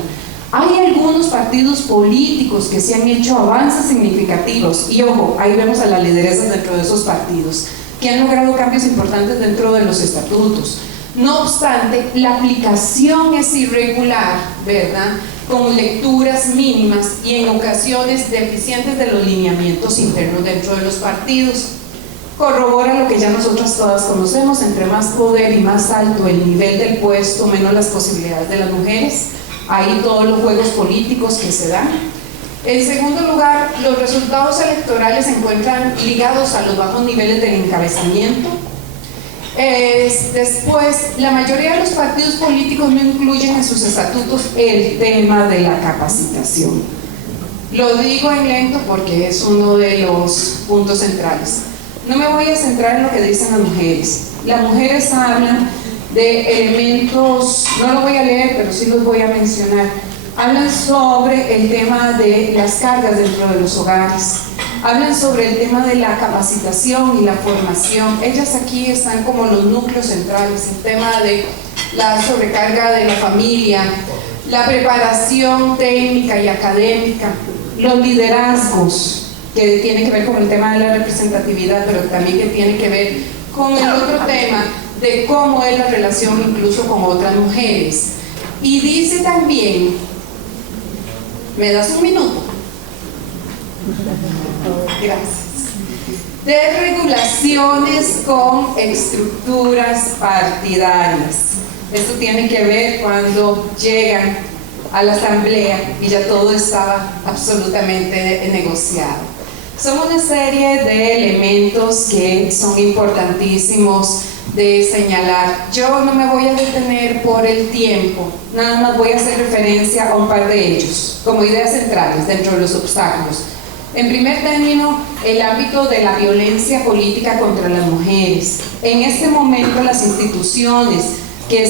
Hay algunos partidos políticos que se han hecho avances significativos, y ojo, ahí vemos a las lideresas dentro de esos partidos, que han logrado cambios importantes dentro de los estatutos. No obstante, la aplicación es irregular, ¿verdad?, con lecturas mínimas y en ocasiones deficientes de los lineamientos internos dentro de los partidos. Corrobora lo que ya nosotras todas conocemos: entre más poder y más alto el nivel del puesto, menos las posibilidades de las mujeres. Ahí todos los juegos políticos que se dan. En segundo lugar, los resultados electorales se encuentran ligados a los bajos niveles del encabezamiento. Después, la mayoría de los partidos políticos no incluyen en sus estatutos el tema de la capacitación. Lo digo en lento porque es uno de los puntos centrales. No me voy a centrar en lo que dicen las mujeres. Las mujeres hablan de elementos, no lo voy a leer, pero sí los voy a mencionar. Hablan sobre el tema de las cargas dentro de los hogares. Hablan sobre el tema de la capacitación y la formación. Ellas aquí están como los núcleos centrales: el tema de la sobrecarga de la familia, la preparación técnica y académica, los liderazgos, que tiene que ver con el tema de la representatividad, pero también que tiene que ver con el otro tema de cómo es la relación incluso con otras mujeres. Y dice también, ¿me das un minuto? Gracias. De regulaciones con estructuras partidarias. Esto tiene que ver cuando llegan a la asamblea y ya todo estaba absolutamente negociado. Son una serie de elementos que son importantísimos de señalar. Yo no me voy a detener por el tiempo, nada más voy a hacer referencia a un par de ellos como ideas centrales dentro de los obstáculos. En primer término, el ámbito de la violencia política contra las mujeres. En este momento, las instituciones que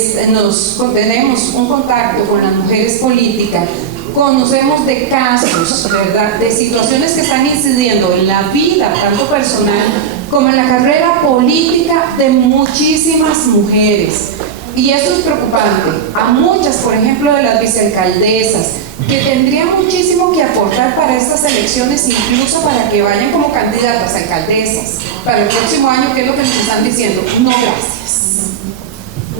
tenemos un contacto con las mujeres políticas, conocemos de casos, ¿verdad?, de situaciones que están incidiendo en la vida, tanto personal como en la carrera política de muchísimas mujeres. Y esto es preocupante. A muchas, por ejemplo, de las vicealcaldesas, que tendría muchísimo que aportar para estas elecciones, incluso para que vayan como candidatas a alcaldesas para el próximo año, que es lo que nos están diciendo: no gracias,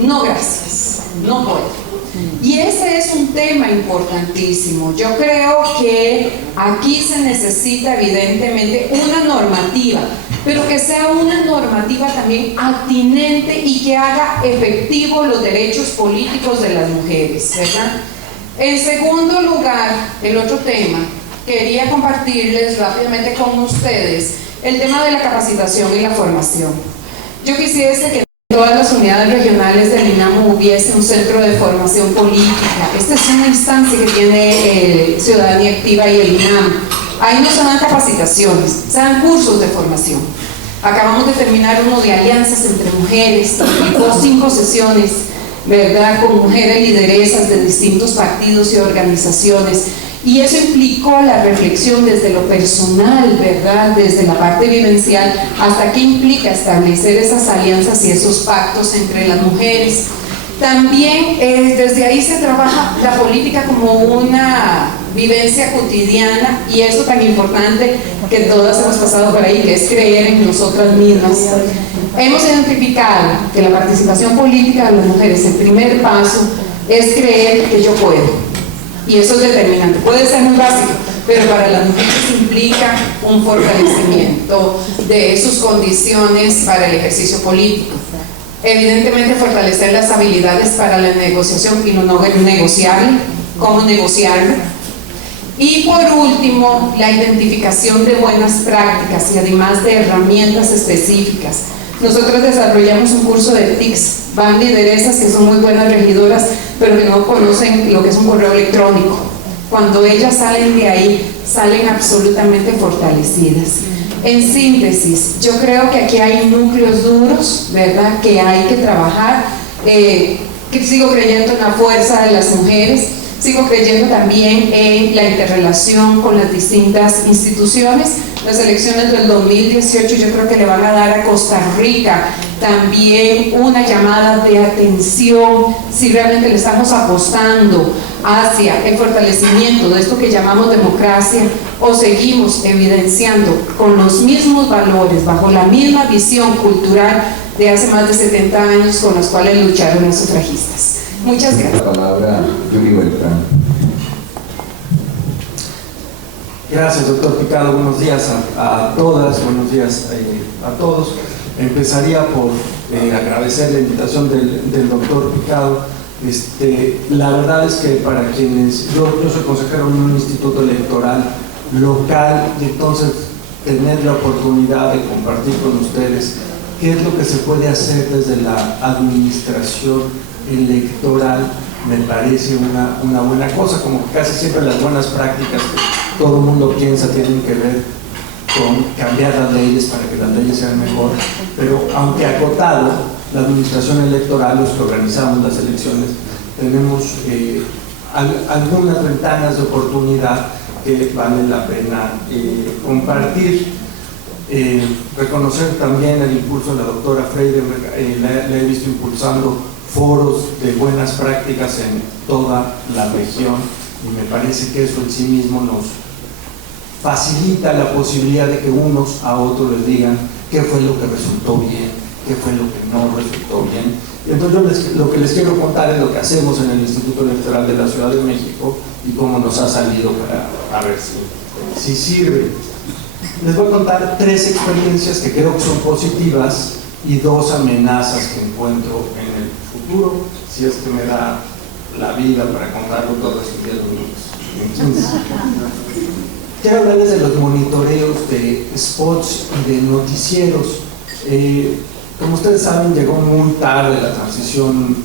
no gracias, no puedo. Y ese es un tema importantísimo. Yo creo que aquí se necesita evidentemente una normativa, pero que sea una normativa también atinente y que haga efectivo los derechos políticos de las mujeres, ¿verdad? En segundo lugar, el otro tema, quería compartirles rápidamente con ustedes el tema de la capacitación y la formación. Yo quisiese que en todas las unidades regionales del INAMU hubiese un centro de formación política. Esta es una instancia que tiene Ciudadanía Activa y el INAMU. Ahí no se dan capacitaciones, se dan cursos de formación. Acabamos de terminar uno de alianzas entre mujeres, implicó 5 sesiones, ¿verdad?, con mujeres lideresas de distintos partidos y organizaciones, y eso implicó la reflexión desde lo personal, ¿verdad?, desde la parte vivencial, hasta qué implica establecer esas alianzas y esos pactos entre las mujeres. También desde ahí se trabaja la política como una vivencia cotidiana, y eso tan importante que todas hemos pasado por ahí, que es creer en nosotras mismas. Hemos identificado que la participación política de las mujeres, el primer paso es creer que yo puedo, y eso es determinante. Puede ser muy básico, pero para las mujeres implica un fortalecimiento de sus condiciones para el ejercicio político. Evidentemente, fortalecer las habilidades para la negociación y lo no negociable, cómo negociarlo. Y por último, la identificación de buenas prácticas y además de herramientas específicas. Nosotros desarrollamos un curso de TICS, van lideresas que son muy buenas regidoras, pero que no conocen lo que es un correo electrónico. Cuando ellas salen de ahí, salen absolutamente fortalecidas. En síntesis, yo creo que aquí hay núcleos duros, ¿verdad?, que hay que trabajar. Que sigo creyendo en la fuerza de las mujeres, sigo creyendo también en la interrelación con las distintas instituciones. Las elecciones del 2018 yo creo que le van a dar a Costa Rica también una llamada de atención, si realmente le estamos apostando hacia el fortalecimiento de esto que llamamos democracia, o seguimos evidenciando con los mismos valores, bajo la misma visión cultural de hace más de 70 años con los cuales lucharon los sufragistas. Muchas gracias. La palabra, Yuri Beltrán. Gracias, doctor Picado. Buenos días a todas, buenos días a todos. Empezaría por agradecer la invitación del doctor Picado. La verdad es que para quienes, yo soy consejero en un instituto electoral local, y entonces tener la oportunidad de compartir con ustedes qué es lo que se puede hacer desde la administración electoral me parece una buena cosa. Como que casi siempre las buenas prácticas que todo el mundo piensa tienen que ver con cambiar las leyes para que las leyes sean mejor, pero aunque acotado, la administración electoral, los que organizamos las elecciones, tenemos algunas ventanas de oportunidad que vale la pena compartir. Reconocer también el impulso de la doctora Freire, la he visto impulsando foros de buenas prácticas en toda la región, y me parece que eso en sí mismo nos facilita la posibilidad de que unos a otros les digan qué fue lo que resultó bien, qué fue lo que no resultó bien. Y entonces lo que les quiero contar es lo que hacemos en el Instituto Electoral de la Ciudad de México y cómo nos ha salido para ver si sirve. Les voy a contar 3 experiencias que creo que son positivas y 2 amenazas que encuentro en el futuro, si es que me da la vida para contarlo todo en 10 minutos. Quiero hablarles de los monitoreos de spots y de noticieros. Como ustedes saben, llegó muy tarde la transición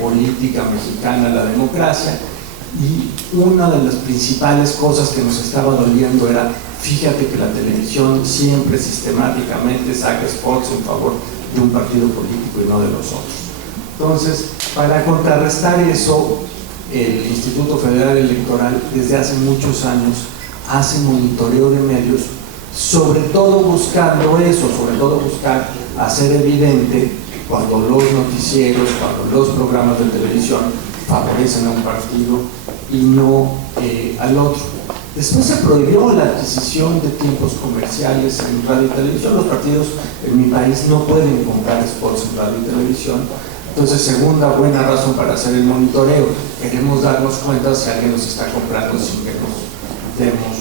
política mexicana a la democracia, y una de las principales cosas que nos estaba doliendo era: fíjate que la televisión siempre sistemáticamente saca spots en favor de un partido político y no de los otros. Entonces, para contrarrestar eso, el Instituto Federal Electoral desde hace muchos años hace monitoreo de medios, sobre todo buscando eso, sobre todo buscar hacer evidente cuando los noticieros, cuando los programas de televisión favorecen a un partido y no al otro. Después se prohibió la adquisición de tiempos comerciales en radio y televisión. Los partidos en mi país no pueden comprar spots en radio y televisión. Entonces, segunda buena razón para hacer el monitoreo, queremos darnos cuenta si alguien nos está comprando sin que nos demos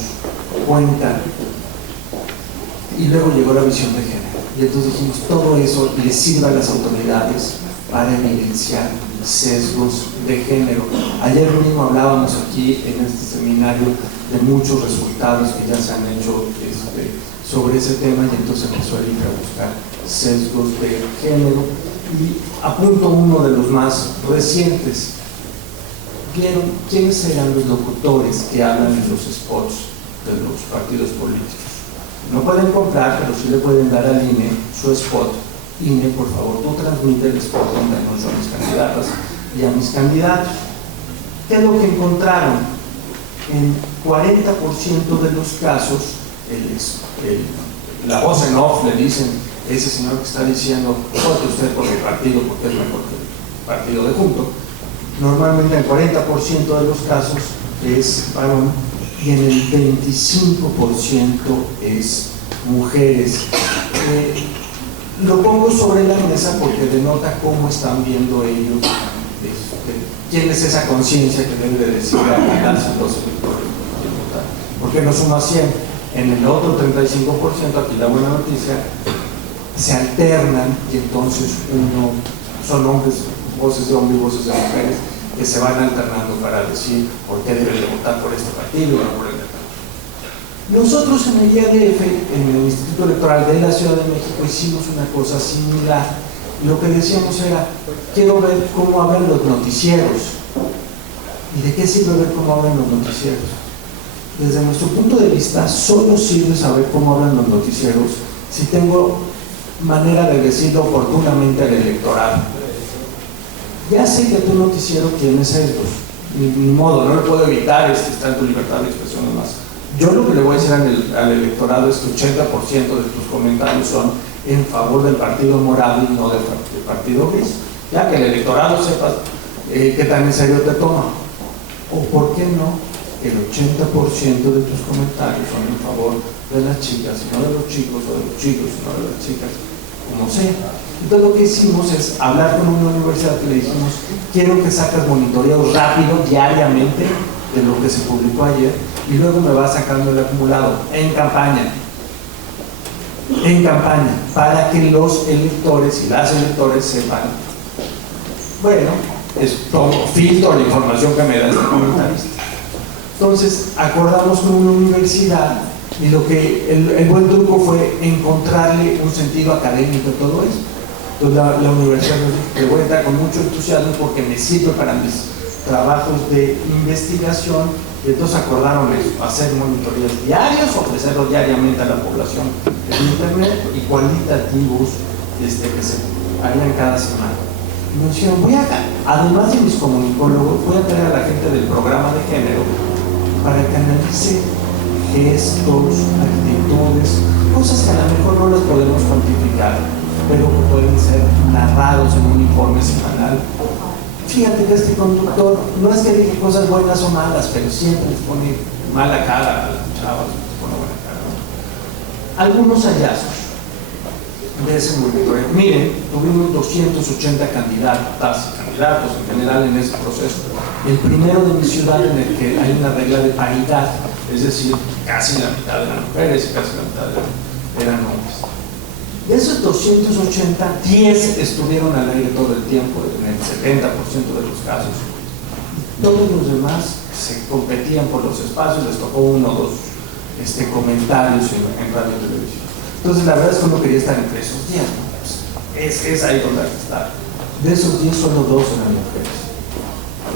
cuenta. Y luego llegó la visión de género. Y entonces dijimos, todo eso le sirve a las autoridades para evidenciar sesgos de género. Ayer mismo hablábamos aquí en este seminario de muchos resultados que ya se han hecho sobre ese tema, y entonces empezó a ir a buscar sesgos de género. Y apunto uno de los más recientes. ¿Vieron quiénes eran los locutores que hablan en los spots de los partidos políticos? No pueden comprar, pero sí le pueden dar al INE su spot. INE, por favor, tú transmite el spot donde anuncio a mis candidatas y a mis candidatos. ¿Qué es lo que encontraron? En 40% de los casos, la voz en off le dicen, ese señor que está diciendo, vote usted por mi partido porque es mejor que el partido de junto. Normalmente en 40% de los casos es varón y en el 25% es mujeres. Lo pongo sobre la mesa porque denota cómo están viendo ellos, quién es esa conciencia que debe de decir a las y los electores. ¿Por qué no suma 100? En el otro 35%, aquí la buena noticia, se alternan y entonces son hombres, voces de hombres y voces de mujeres que se van alternando para decir por qué deben de votar por este partido o no por el otro. Nosotros en el IADF, en el Instituto Electoral de la Ciudad de México, hicimos una cosa similar. Lo que decíamos era, quiero ver cómo hablan los noticieros. ¿Y de qué sirve ver cómo hablan los noticieros? Desde nuestro punto de vista, solo sirve saber cómo hablan los noticieros si tengo manera de decirlo oportunamente al electorado. Ya sé que tu noticiero tiene sesgos, ni modo, no le puedo evitar, está en tu libertad de expresión nomás. Yo lo que le voy a decir al electorado es que 80% de tus comentarios son en favor del partido morado y no del partido gris. Ya que el electorado sepa qué tan en serio te toma. O por qué no, el 80% de tus comentarios son en favor de las chicas y no de los chicos, o de los chicos y no de las chicas, como sea. Entonces lo que hicimos es hablar con una universidad que le dijimos, quiero que sacas monitoreo rápido, diariamente, de lo que se publicó ayer, y luego me vas sacando el acumulado en campaña, para que los electores y las electores sepan. Bueno, es todo, filtro la información que me da este comentarista. Entonces acordamos con una universidad y lo que el buen truco fue encontrarle un sentido académico a todo esto. Entonces la universidad nos dijo que voy a entrar con mucho entusiasmo porque me sirve para mis trabajos de investigación, y entonces acordaron eso, hacer monitoreos diarios, ofrecerlos diariamente a la población en internet y cualitativos que se harían cada semana. Y nos dijeron, además de mis comunicólogos, voy a traer a la gente del programa de género para que analice gestos, actitudes, cosas que a lo mejor no las podemos cuantificar, pero que pueden ser narrados en un informe semanal. Fíjate que este conductor, no es que dije cosas buenas o malas, pero siempre les pone mala cara a las chavas, les pone buena cara. Algunos hallazgos de ese monitoreo. Miren, tuvimos 280 candidatos en general en ese proceso. El primero de mi ciudad en el que hay una regla de paridad, es decir, casi la mitad eran mujeres y casi la mitad eran hombres. De esos 280, 10 estuvieron al aire todo el tiempo, en el 70% de los casos. Todos los demás se competían por los espacios, les tocó uno o dos comentarios en radio y televisión. Entonces la verdad es que uno quería estar entre esos 10, ¿no? Es ahí donde hay que estar. De esos 10, solo 2 eran mujeres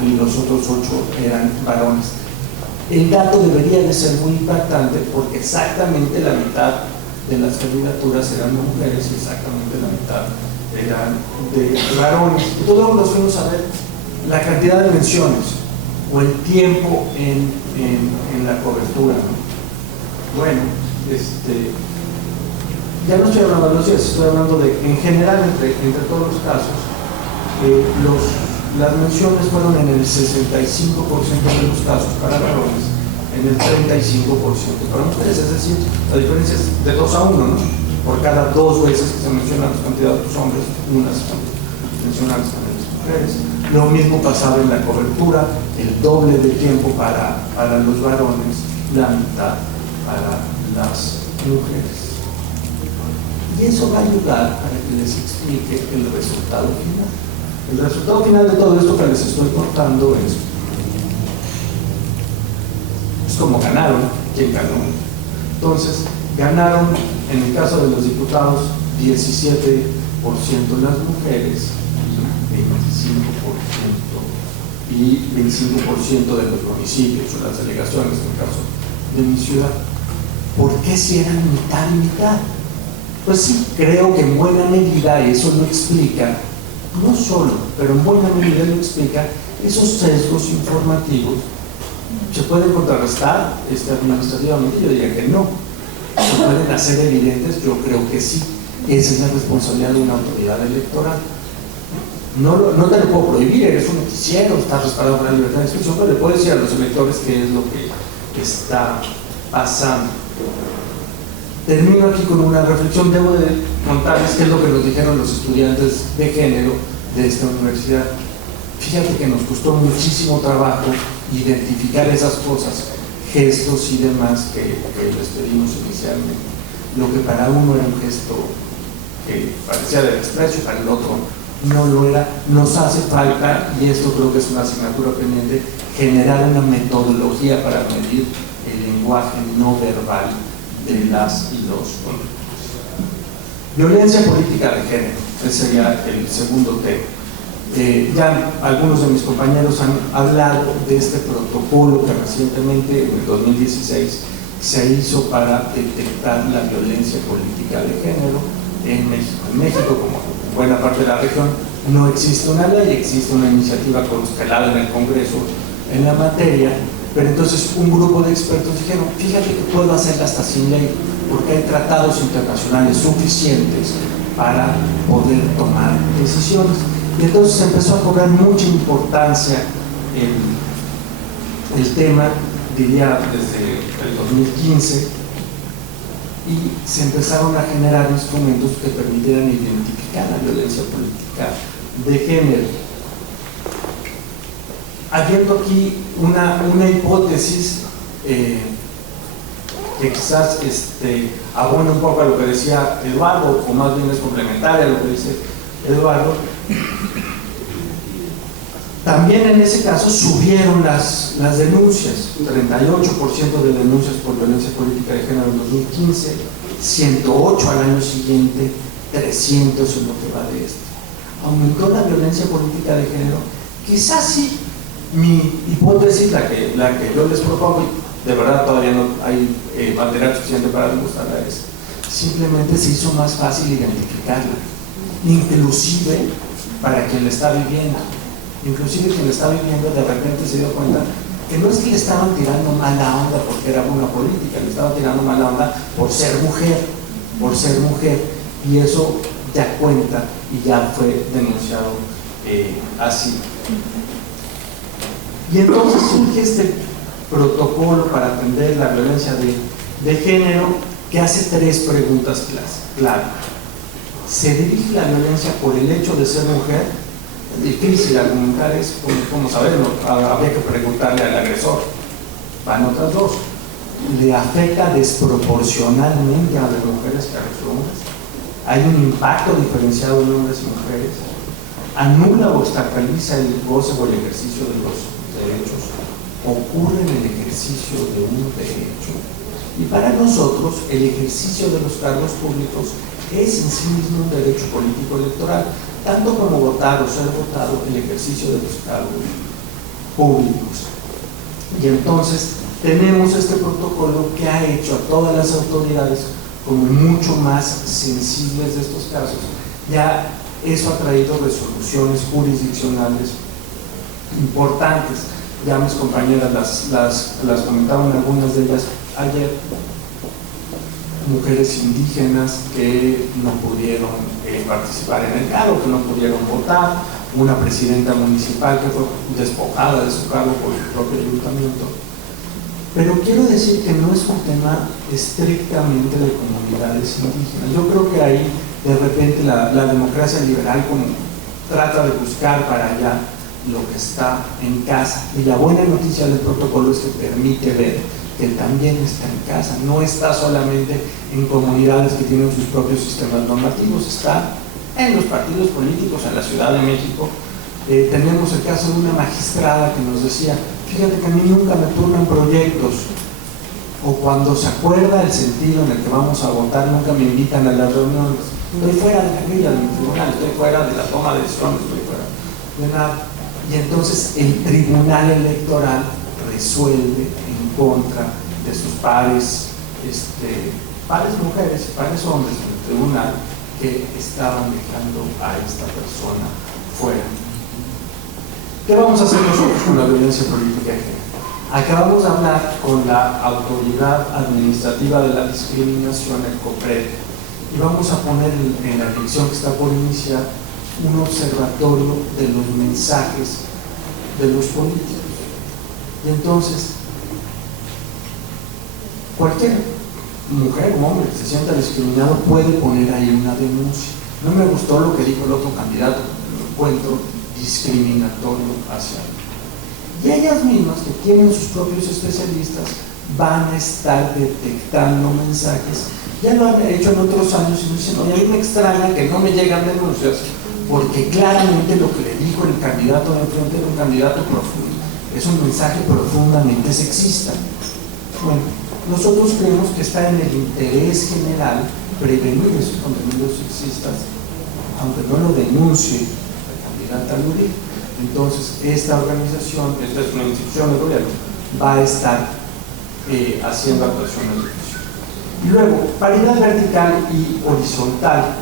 y los otros 8 eran varones. El dato debería de ser muy impactante porque exactamente la mitad de las candidaturas eran de mujeres y exactamente la mitad eran de varones. Todos los fuimos a ver la cantidad de menciones o el tiempo en la cobertura, ¿no? Bueno, ya no estoy hablando de los días, estoy hablando de, en general, entre todos los casos, las menciones fueron en el 65% de los casos para varones, en el 35% para mujeres, es decir, la diferencia es de 2 a 1, ¿no? Por cada 2 veces que se mencionan los candidatos hombres, una se mencionan las candidatas mujeres. Lo mismo pasaba en la cobertura, el doble de tiempo para los varones, la mitad para las mujeres. Y eso va a ayudar para que les explique el resultado final. El resultado final de todo esto que les estoy contando es como ganaron, quién ganó. Entonces, ganaron en el caso de los diputados 17% las mujeres y 25% de los municipios o las delegaciones, en el caso de mi ciudad. ¿Por qué si eran mitad y mitad? Pues sí, creo que en buena medida eso lo explica, no solo, pero en buena medida lo explica esos sesgos informativos. ¿Se pueden contrarrestar administrativamente? Yo diría que no. ¿Se pueden hacer evidentes? Yo creo que sí. Esa es la responsabilidad de una autoridad electoral. No te lo puedo prohibir, eres un noticiero, estás respaldado por la libertad de expresión, pero le puedes decir a los electores qué es lo que está pasando. Termino aquí con una reflexión. Debo de contarles qué es lo que nos dijeron los estudiantes de género de esta universidad. Fíjate que nos costó muchísimo trabajo identificar esas cosas, gestos y demás que les pedimos inicialmente. Lo que para uno era un gesto que parecía de desprecio, para el otro no lo era. Nos hace falta, y esto creo que es una asignatura pendiente, generar una metodología para medir el lenguaje no verbal de las y los políticos. Violencia política de género, ese sería el segundo tema. Ya algunos de mis compañeros han hablado de este protocolo que recientemente, en el 2016, se hizo para detectar la violencia política de género en México. En México, como en buena parte de la región, no existe una ley, existe una iniciativa constelada en el Congreso en la materia, pero entonces un grupo de expertos dijeron, fíjate que puedo hacerla hasta sin ley, porque hay tratados internacionales suficientes para poder tomar decisiones. Y entonces empezó a cobrar mucha importancia el tema, diría desde el 2015, y se empezaron a generar instrumentos que permitieran identificar la violencia política de género. Habiendo aquí una hipótesis que quizás abona un poco a lo que decía Eduardo, o más bien es complementaria a lo que dice Eduardo. También en ese caso subieron las denuncias, 38% de denuncias por violencia política de género en 2015, 108 al año siguiente, 300 en lo que va de esto. Aumentó la violencia política de género. Quizás sí, mi hipótesis, la que yo les propongo, de verdad todavía no hay material suficiente para demostrarla, es simplemente se hizo más fácil identificarla, inclusive para quien la está viviendo. Inclusive quien la está viviendo de repente se dio cuenta que no es que le estaban tirando mala onda porque era una política, le estaban tirando mala onda por ser mujer, y eso ya cuenta y ya fue denunciado así. Y entonces surge este protocolo para atender la violencia de género que hace 3 preguntas clave. ¿Se dirige la violencia por el hecho de ser mujer? Es difícil argumentar eso, ¿cómo saberlo? Habría que preguntarle al agresor. Van otras 2. ¿Le afecta desproporcionalmente a las mujeres que a los hombres? ¿Hay un impacto diferenciado en hombres y mujeres? ¿Anula o obstaculiza el goce o el ejercicio de los derechos? ¿Ocurre en el ejercicio de un derecho? Y para nosotros, el ejercicio de los cargos públicos es en sí mismo un derecho político electoral, tanto como votar o ser votado, el ejercicio de los cargos públicos. Y entonces tenemos este protocolo que ha hecho a todas las autoridades como mucho más sensibles de estos casos. Ya eso ha traído resoluciones jurisdiccionales importantes. Ya mis compañeras las comentaban, algunas de ellas ayer. Mujeres indígenas que no pudieron participar en el cargo, que no pudieron votar, una presidenta municipal que fue despojada de su cargo por su propio ayuntamiento. Pero quiero decir que no es un tema estrictamente de comunidades indígenas. Yo creo que ahí de repente la democracia liberal como trata de buscar para allá lo que está en casa, y la buena noticia del protocolo es que permite ver que también está en casa, no está solamente en comunidades que tienen sus propios sistemas normativos, está en los partidos políticos, en la Ciudad de México. Tenemos el caso de una magistrada que nos decía, fíjate que a mí nunca me turnan proyectos, o cuando se acuerda el sentido en el que vamos a votar, nunca me invitan a las reuniones. Estoy fuera de la grilla de mi tribunal, estoy fuera de la toma de decisiones, estoy fuera de nada. Y entonces el tribunal electoral resuelve en contra de sus pares, pares mujeres y pares hombres en el tribunal que estaban dejando a esta persona fuera. ¿Qué vamos a hacer nosotros con la violencia política de género? Acabamos de hablar con la Autoridad Administrativa de la Discriminación, el COPRED, y vamos a poner en la dirección que está por iniciar un observatorio de los mensajes de los políticos. Y entonces, cualquier mujer o hombre que se sienta discriminado puede poner ahí una denuncia. No me gustó lo que dijo el otro candidato, lo encuentro discriminatorio hacia él. Y ellas mismas, que tienen sus propios especialistas, van a estar detectando mensajes. Ya lo han hecho en otros años y me dicen, oye, a mí me extraña que no me llegan denuncias, porque claramente lo que le dijo el candidato de enfrente era un candidato profundo, es un mensaje profundamente sexista. Bueno, nosotros creemos que está en el interés general prevenir esos contenidos sexistas, aunque no lo denuncie la candidata Luri. Entonces, esta organización, esta es una institución de gobierno, va a estar haciendo actuaciones de difusión. Y luego, paridad vertical y horizontal.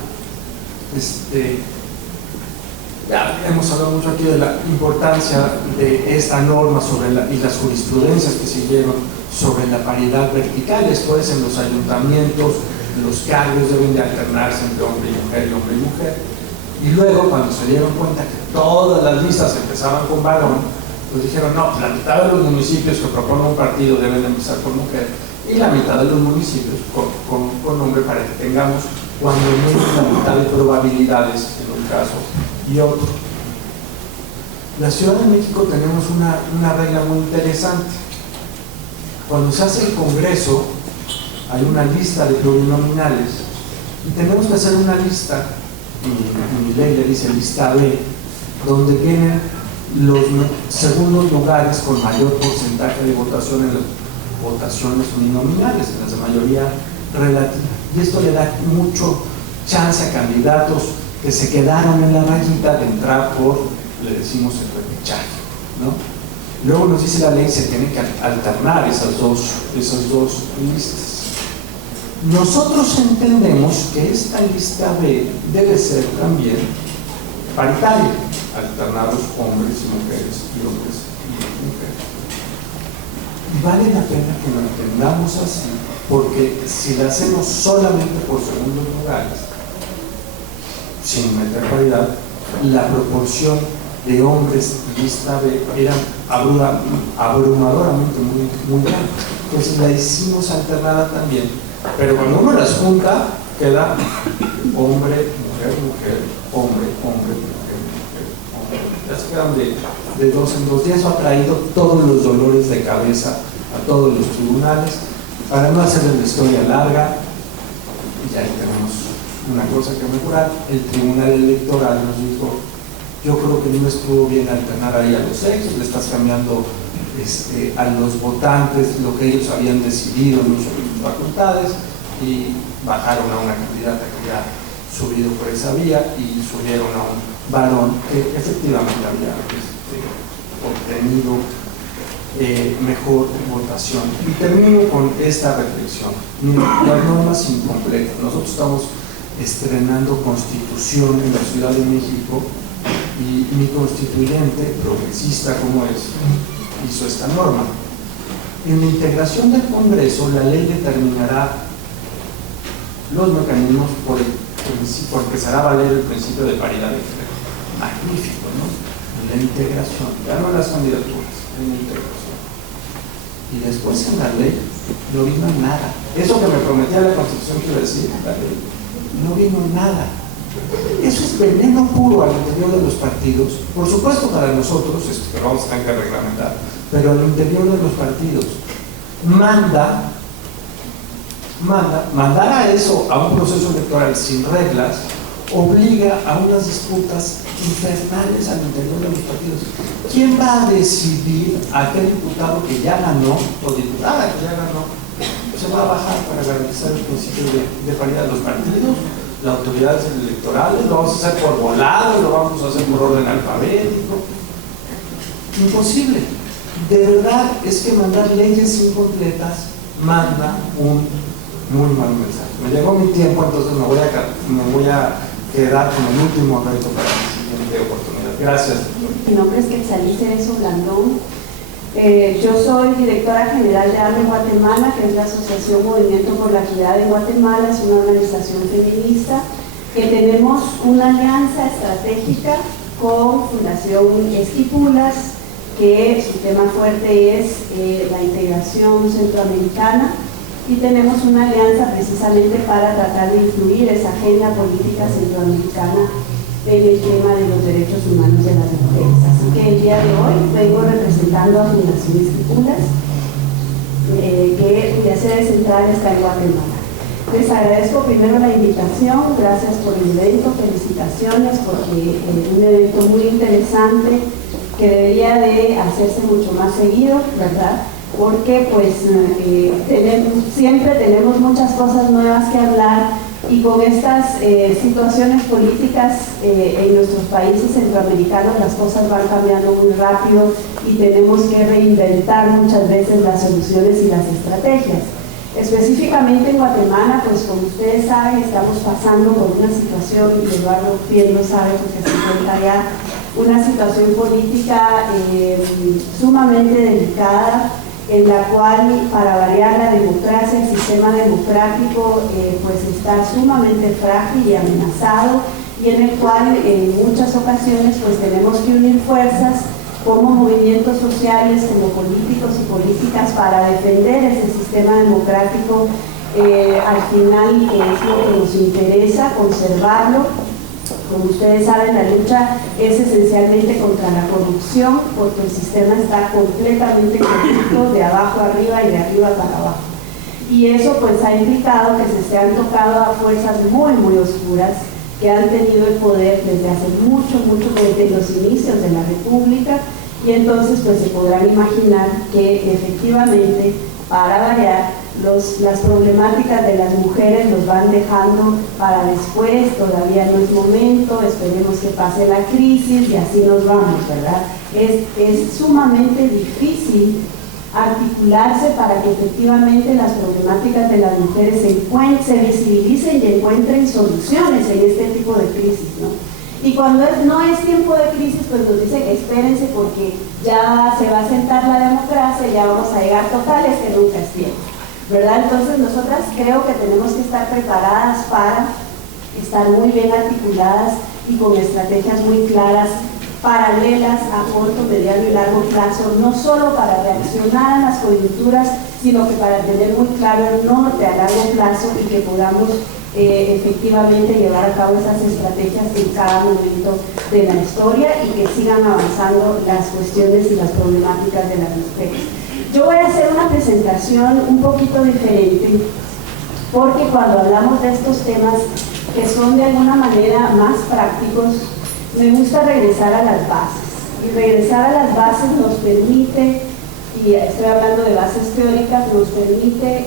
Ya hemos hablado mucho aquí de la importancia de esta norma y las jurisprudencias que siguieron sobre la paridad vertical. Esto es, en los ayuntamientos, los cargos deben de alternarse entre hombre y mujer y hombre y mujer. Y luego, cuando se dieron cuenta que todas las listas empezaban con varón, pues dijeron, no, la mitad de los municipios que propone un partido deben de empezar con mujer y la mitad de los municipios con hombre, para que tengamos cuando menos la mitad de probabilidades en un caso y otro. La Ciudad de México tenemos una regla muy interesante. Cuando se hace el Congreso, hay una lista de plurinominales y tenemos que hacer una lista, y mi ley le dice lista B, donde vienen los segundos lugares con mayor porcentaje de votación en las votaciones uninominales, en las de mayoría relativa. Y esto le da mucho chance a candidatos que se quedaron en la rayita de entrar por, le decimos, el repechaje, ¿no? Luego nos dice la ley, se tienen que alternar esas dos listas. Nosotros entendemos que esta lista B debe ser también paritaria, alternados hombres y mujeres y hombres y mujeres. Y vale la pena que lo entendamos así, porque si la hacemos solamente por segundos lugares, sin meter paridad, la proporción de hombres lista B era abrumadoramente muy grande. Entonces la hicimos alternada también, pero cuando uno las junta, queda hombre, mujer, mujer, hombre, hombre, mujer, mujer, hombre. Ya se quedan de dos en dos, y eso ha traído todos los dolores de cabeza a todos los tribunales. Para no hacer la historia larga, ya tenemos una cosa que mejorar. El Tribunal Electoral nos dijo, yo creo que no estuvo bien alternar ahí a los sexos, le estás cambiando a los votantes lo que ellos habían decidido en sus facultades, y bajaron a una candidata que había subido por esa vía y subieron a un varón que efectivamente había obtenido mejor votación. Y termino con esta reflexión. Las normas incompletas. Nosotros estamos estrenando Constitución en la Ciudad de México y mi constituyente, progresista como es, hizo esta norma. En la integración del Congreso, la ley determinará los mecanismos por empezará a valer el principio de paridad de género. magnífico, ¿no? La integración, ya no en las candidaturas, en la integración. Y después en la ley no vino nada. Eso que me prometía la Constitución que iba a decir, la ley, no vino nada. Eso es veneno puro al interior de los partidos. Por supuesto para nosotros, que vamos a tener que reglamentar, pero al interior de los partidos. Mandar a eso, a un proceso electoral sin reglas, obliga a unas disputas infernales al interior de los partidos. ¿Quién va a decidir a aquel diputado que ya ganó, o diputada que ya ganó, se va a bajar para garantizar el principio de paridad de los partidos? Las autoridades electorales, lo vamos a hacer por volado, lo vamos a hacer por orden alfabético. Imposible. De verdad es que mandar leyes incompletas manda un muy mal mensaje. Me llegó mi tiempo, entonces me voy a quedar con el último reto para la siguiente oportunidad. Gracias. Mi nombre es Quetzalí Cerezo Blandón. Yo soy directora general de AME Guatemala, que es la Asociación Movimiento por la Equidad de Guatemala, es una organización feminista que tenemos una alianza estratégica con Fundación Esquipulas, que su tema fuerte es la integración centroamericana, y tenemos una alianza precisamente para tratar de influir esa agenda política centroamericana en el tema de los derechos humanos de las mujeres. Así que el día de hoy vengo representando a Fundación Esquipulas, cuya sede central está en Guatemala. Les agradezco primero la invitación, gracias por el evento, felicitaciones, porque es un evento muy interesante que debería de hacerse mucho más seguido, ¿verdad? Porque pues siempre tenemos muchas cosas nuevas que hablar, y con estas situaciones políticas en nuestros países centroamericanos las cosas van cambiando muy rápido y tenemos que reinventar muchas veces las soluciones y las estrategias. Específicamente en Guatemala, pues como ustedes saben, estamos pasando por una situación, y Eduardo bien lo sabe porque se encuentra allá, una situación política sumamente delicada, en la cual, para variar la democracia, el sistema democrático pues está sumamente frágil y amenazado, y en el cual en muchas ocasiones pues tenemos que unir fuerzas como movimientos sociales, como políticos y políticas, para defender ese sistema democrático. Al final es lo que nos interesa, conservarlo. Como ustedes saben, la lucha es esencialmente contra la corrupción, porque el sistema está completamente corrupto de abajo arriba y de arriba para abajo. Y eso pues ha implicado que se han tocado a fuerzas muy, muy oscuras que han tenido el poder desde hace mucho, desde los inicios de la República, y entonces pues se podrán imaginar que efectivamente, para variar, las problemáticas de las mujeres los van dejando para después, todavía no es momento, esperemos que pase la crisis y así nos vamos, ¿verdad? Es sumamente difícil articularse para que efectivamente las problemáticas de las mujeres se visibilicen y encuentren soluciones en este tipo de crisis, ¿no? Y cuando no es tiempo de crisis, pues nos dicen espérense porque ya se va a sentar la democracia, ya vamos a llegar totales, que nunca es tiempo, ¿verdad? Entonces nosotras creo que tenemos que estar preparadas para estar muy bien articuladas y con estrategias muy claras, paralelas a corto, mediano y largo plazo, no solo para reaccionar a las coyunturas, sino que para tener muy claro el norte a largo plazo y que podamos efectivamente llevar a cabo esas estrategias en cada momento de la historia y que sigan avanzando las cuestiones y las problemáticas de las mujeres. Yo voy a hacer una presentación un poquito diferente, porque cuando hablamos de estos temas que son de alguna manera más prácticos, me gusta regresar a las bases. Y regresar a las bases nos permite, y estoy hablando de bases teóricas, nos permite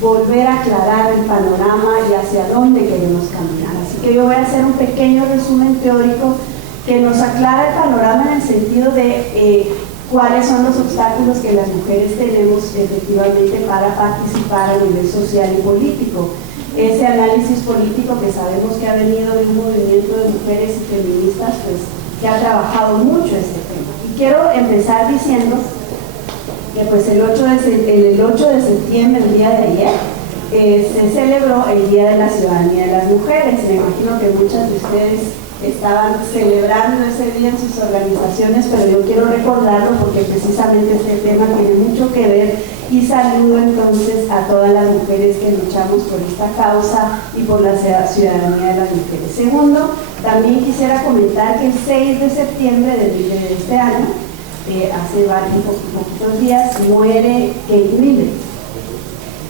volver a aclarar el panorama y hacia dónde queremos caminar. Así que yo voy a hacer un pequeño resumen teórico que nos aclara el panorama en el sentido de cuáles son los obstáculos que las mujeres tenemos efectivamente para participar a nivel social y político. Ese análisis político que sabemos que ha venido de un movimiento de mujeres y feministas, pues que ha trabajado mucho este tema. Y quiero empezar diciendo que pues el 8 de septiembre, el día de ayer, se celebró el Día de la Ciudadanía de las Mujeres. Me imagino que muchas de ustedes estaban celebrando ese día en sus organizaciones, pero yo quiero recordarlo porque precisamente este tema tiene mucho que ver, y saludo entonces a todas las mujeres que luchamos por esta causa y por la ciudadanía de las mujeres. Segundo, también quisiera comentar que el 6 de septiembre de este año, hace varios poquitos días, muere Kate Millett,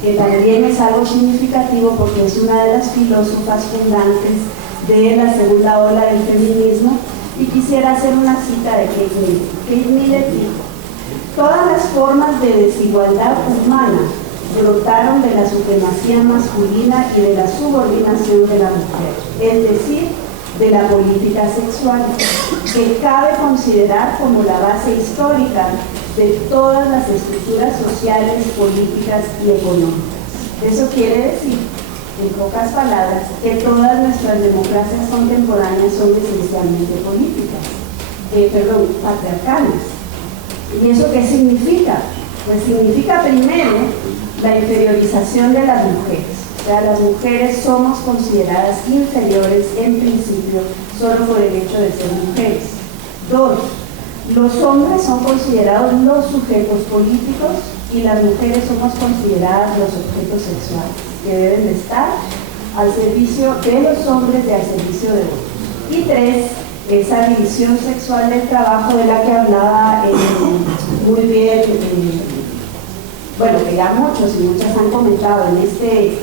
que también es algo significativo porque es una de las filósofas fundantes de la segunda ola del feminismo, y quisiera hacer una cita de Kate Millett. Kate Millett dijo: todas las formas de desigualdad humana brotaron de la supremacía masculina y de la subordinación de la mujer, es decir, de la política sexual, que cabe considerar como la base histórica de todas las estructuras sociales, políticas y económicas. Eso quiere decir, en pocas palabras, que todas nuestras democracias contemporáneas son esencialmente políticas, patriarcales. ¿Y eso qué significa? Pues significa primero la inferiorización de las mujeres. O sea, las mujeres somos consideradas inferiores en principio solo por el hecho de ser mujeres. Dos, los hombres son considerados los sujetos políticos y las mujeres somos consideradas los objetos sexuales, que deben de estar al servicio de los hombres y al servicio de otros. Y tres, esa división sexual del trabajo de la que hablaba muy bien, bueno, que ya muchos y muchas han comentado en este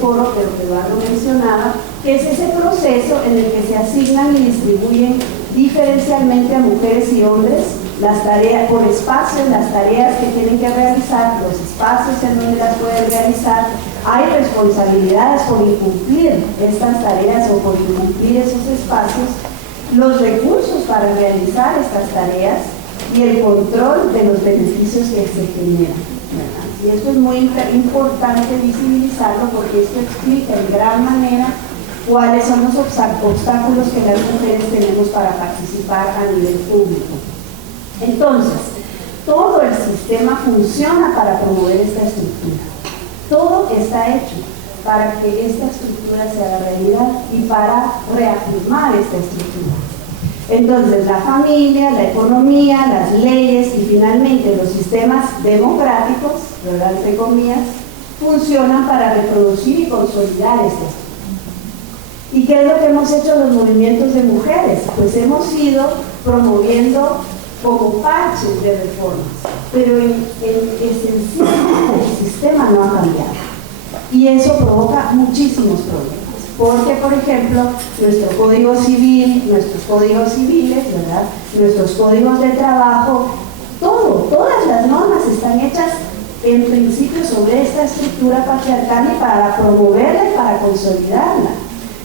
foro, pero que Eduardo mencionaba, que es ese proceso en el que se asignan y distribuyen diferencialmente a mujeres y hombres las tareas por espacios, las tareas que tienen que realizar, los espacios en donde las pueden realizar. Hay responsabilidades por incumplir estas tareas o por incumplir esos espacios, los recursos para realizar estas tareas y el control de los beneficios que se generan, ¿verdad? Y esto es muy importante visibilizarlo porque esto explica en gran manera cuáles son los obstáculos que las mujeres tenemos para participar a nivel público. Entonces, todo el sistema funciona para promover esta estructura. Todo está hecho para que esta estructura se haga realidad y para reafirmar esta estructura. Entonces, la familia, la economía, las leyes y finalmente los sistemas democráticos, ¿verdad?, entre comillas, funcionan para reproducir y consolidar esta estructura. ¿Y qué es lo que hemos hecho los movimientos de mujeres? Pues hemos ido promoviendo como parches de reformas, pero en esencialmente el sistema no ha cambiado. Y eso provoca muchísimos problemas, porque, por ejemplo, nuestro código civil, nuestros códigos civiles, ¿verdad?, nuestros códigos de trabajo, todas las normas están hechas en principio sobre esta estructura patriarcal y para promoverla y para consolidarla.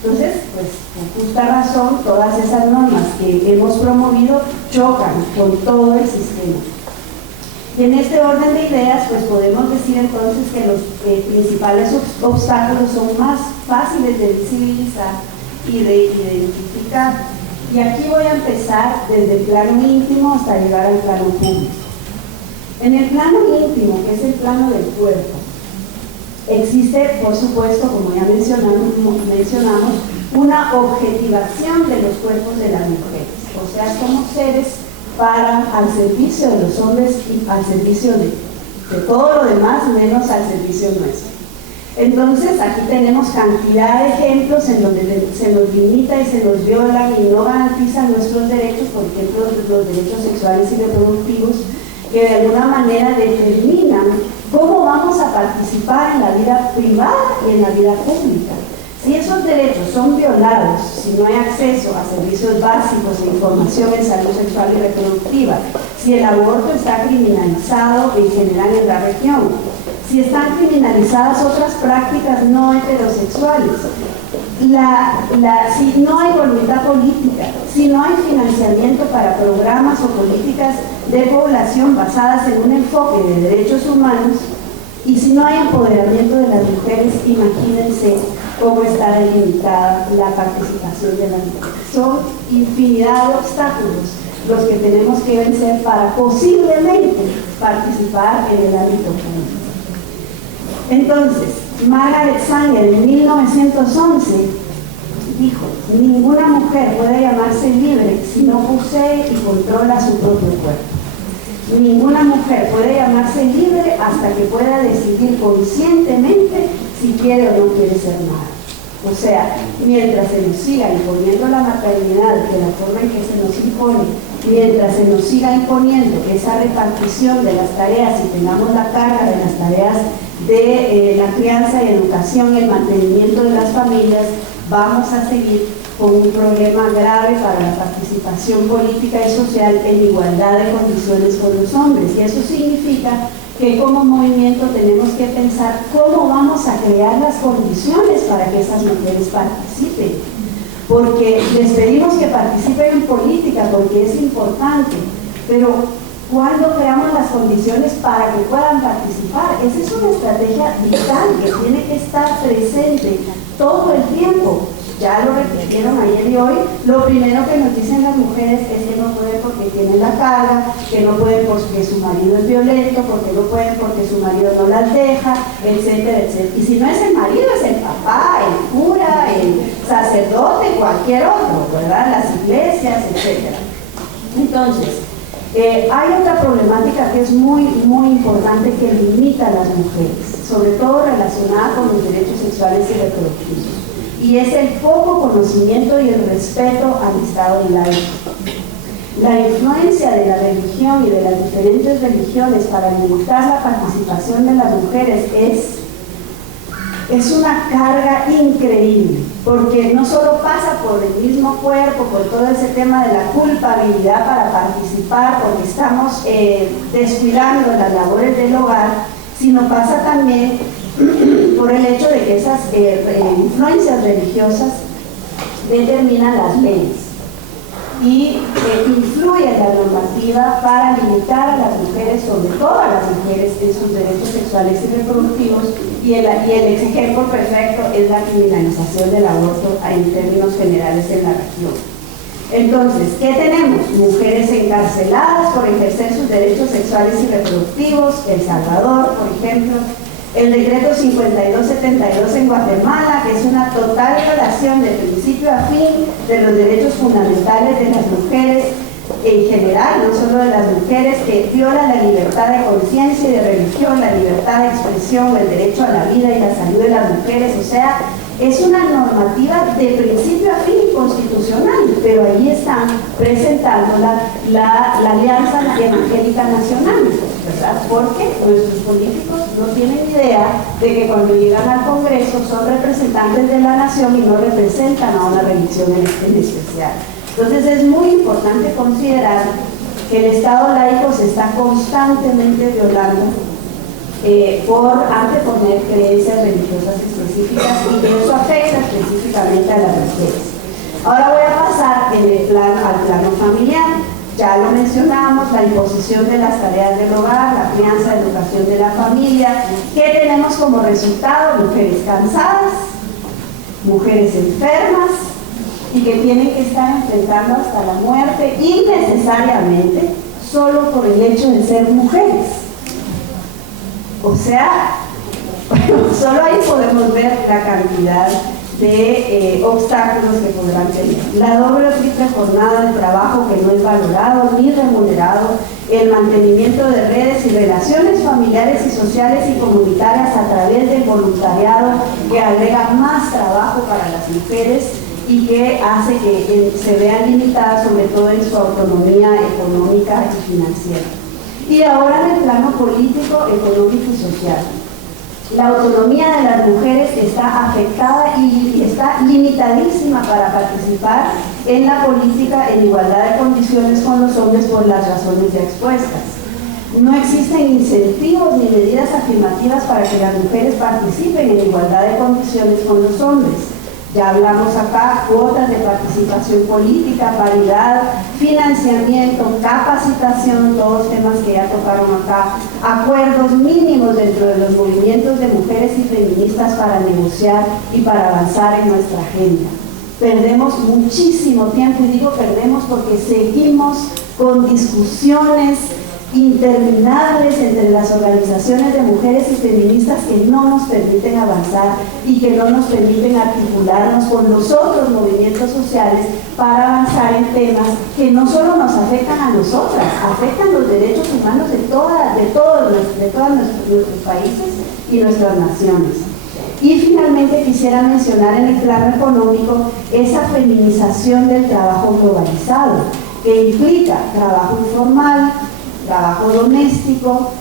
Entonces, pues, por justa razón, todas esas normas que hemos promovido chocan con todo el sistema. Y en este orden de ideas, pues podemos decir entonces que los principales obstáculos son más fáciles de visibilizar y de identificar. Y aquí voy a empezar desde el plano íntimo hasta llegar al plano público. En el plano íntimo, que es el plano del cuerpo, existe, por supuesto, como ya mencionamos, una objetivación de los cuerpos de las mujeres. O sea, somos seres al servicio de los hombres y al servicio de todo lo demás, menos al servicio nuestro. Entonces, aquí tenemos cantidad de ejemplos en donde se nos limita y se nos violan y no garantizan nuestros derechos, por ejemplo, los derechos sexuales y reproductivos, que de alguna manera determinan cómo vamos a participar en la vida privada y en la vida pública. Si esos derechos son violados, si no hay acceso a servicios básicos de información en salud sexual y reproductiva, si el aborto está criminalizado en general en la región, si están criminalizadas otras prácticas no heterosexuales, si no hay voluntad política, si no hay financiamiento para programas o políticas de población basadas en un enfoque de derechos humanos, y si no hay empoderamiento de las mujeres, imagínense cómo está delimitada la participación de las mujeres. Son infinidad de obstáculos los que tenemos que vencer para posiblemente participar en el ámbito público. Entonces, Margaret Sanger en 1911 dijo: ninguna mujer puede llamarse libre si no posee y controla su propio cuerpo. Ninguna mujer puede llamarse libre hasta que pueda decidir conscientemente si quiere o no quiere ser madre. O sea, mientras se nos siga imponiendo la maternidad de la forma en que se nos impone, mientras se nos siga imponiendo esa repartición de las tareas y tengamos la carga de las tareas de la crianza y educación y el mantenimiento de las familias, vamos a seguir con un problema grave para la participación política y social en igualdad de condiciones con los hombres. Y eso significa que como movimiento tenemos que pensar cómo vamos a crear las condiciones para que esas mujeres participen. Porque les pedimos que participen en política porque es importante, pero ¿cuándo creamos las condiciones para que puedan participar? Esa es una estrategia vital que tiene que estar presente todo el tiempo. Ya lo repitieron ayer y hoy. Lo primero que nos dicen las mujeres es que no pueden porque tienen la carga, que no pueden porque su marido es violento, porque no pueden porque su marido no las deja, etcétera, etcétera. Y si no es el marido, es el papá, el cura, el sacerdote, cualquier otro, ¿verdad? Las iglesias, etcétera. Entonces, hay otra problemática que es muy, muy importante que limita a las mujeres, sobre todo relacionada con los derechos sexuales y reproductivos, y es el poco conocimiento y el respeto al Estado laico. La influencia de la religión y de las diferentes religiones para limitar la participación de las mujeres es una carga increíble, porque no solo pasa por el mismo cuerpo, por todo ese tema de la culpabilidad para participar, porque estamos descuidando las labores del hogar, sino pasa también por el hecho de que esas influencias religiosas determinan las leyes y influyen en la normativa para limitar a las mujeres, sobre todo a las mujeres, en sus derechos sexuales y reproductivos, y el ejemplo perfecto es la criminalización del aborto en términos generales en la región. Entonces, ¿qué tenemos? Mujeres encarceladas por ejercer sus derechos sexuales y reproductivos, El Salvador, por ejemplo, el decreto 5272 en Guatemala, que es una total violación de principio a fin de los derechos fundamentales de las mujeres en general, no solo de las mujeres, que viola la libertad de conciencia y de religión, la libertad de expresión, el derecho a la vida y la salud de las mujeres. O sea, es una normativa de principio a fin inconstitucional, pero ahí están presentándola la Alianza Evangélica Nacional, ¿verdad? Porque nuestros políticos no tienen idea de que cuando llegan al Congreso son representantes de la nación y no representan a una religión en especial. Entonces es muy importante considerar que el Estado laico se está constantemente violando por anteponer creencias religiosas específicas, y que eso afecta específicamente a las mujeres. Ahora voy a pasar al plano familiar. Ya lo mencionamos, la imposición de las tareas del hogar, la crianza, la educación de la familia. ¿Qué tenemos como resultado? Mujeres cansadas, mujeres enfermas y que tienen que estar enfrentando hasta la muerte innecesariamente solo por el hecho de ser mujeres. O sea, solo ahí podemos ver la cantidad de obstáculos que podrán tener. La doble o triple jornada de trabajo que no es valorado ni remunerado, el mantenimiento de redes y relaciones familiares y sociales y comunitarias a través del voluntariado, que agrega más trabajo para las mujeres y que hace que se vean limitadas sobre todo en su autonomía económica y financiera. Y ahora en el plano político, económico y social. La autonomía de las mujeres está afectada y está limitadísima para participar en la política en igualdad de condiciones con los hombres por las razones ya expuestas. No existen incentivos ni medidas afirmativas para que las mujeres participen en igualdad de condiciones con los hombres. Ya hablamos acá, cuotas de participación política, paridad, financiamiento, capacitación, todos temas que ya tocaron acá, acuerdos mínimos dentro de los movimientos de mujeres y feministas para negociar y para avanzar en nuestra agenda. Perdemos muchísimo tiempo, y digo perdemos porque seguimos con discusiones interminables entre las organizaciones de mujeres y feministas que no nos permiten avanzar y que no nos permiten articularnos con los otros movimientos sociales para avanzar en temas que no solo nos afectan a nosotras, afectan los derechos humanos de todos nuestros países y nuestras naciones. Y finalmente quisiera mencionar en el plano económico esa feminización del trabajo globalizado, que implica trabajo informal, trabajo doméstico,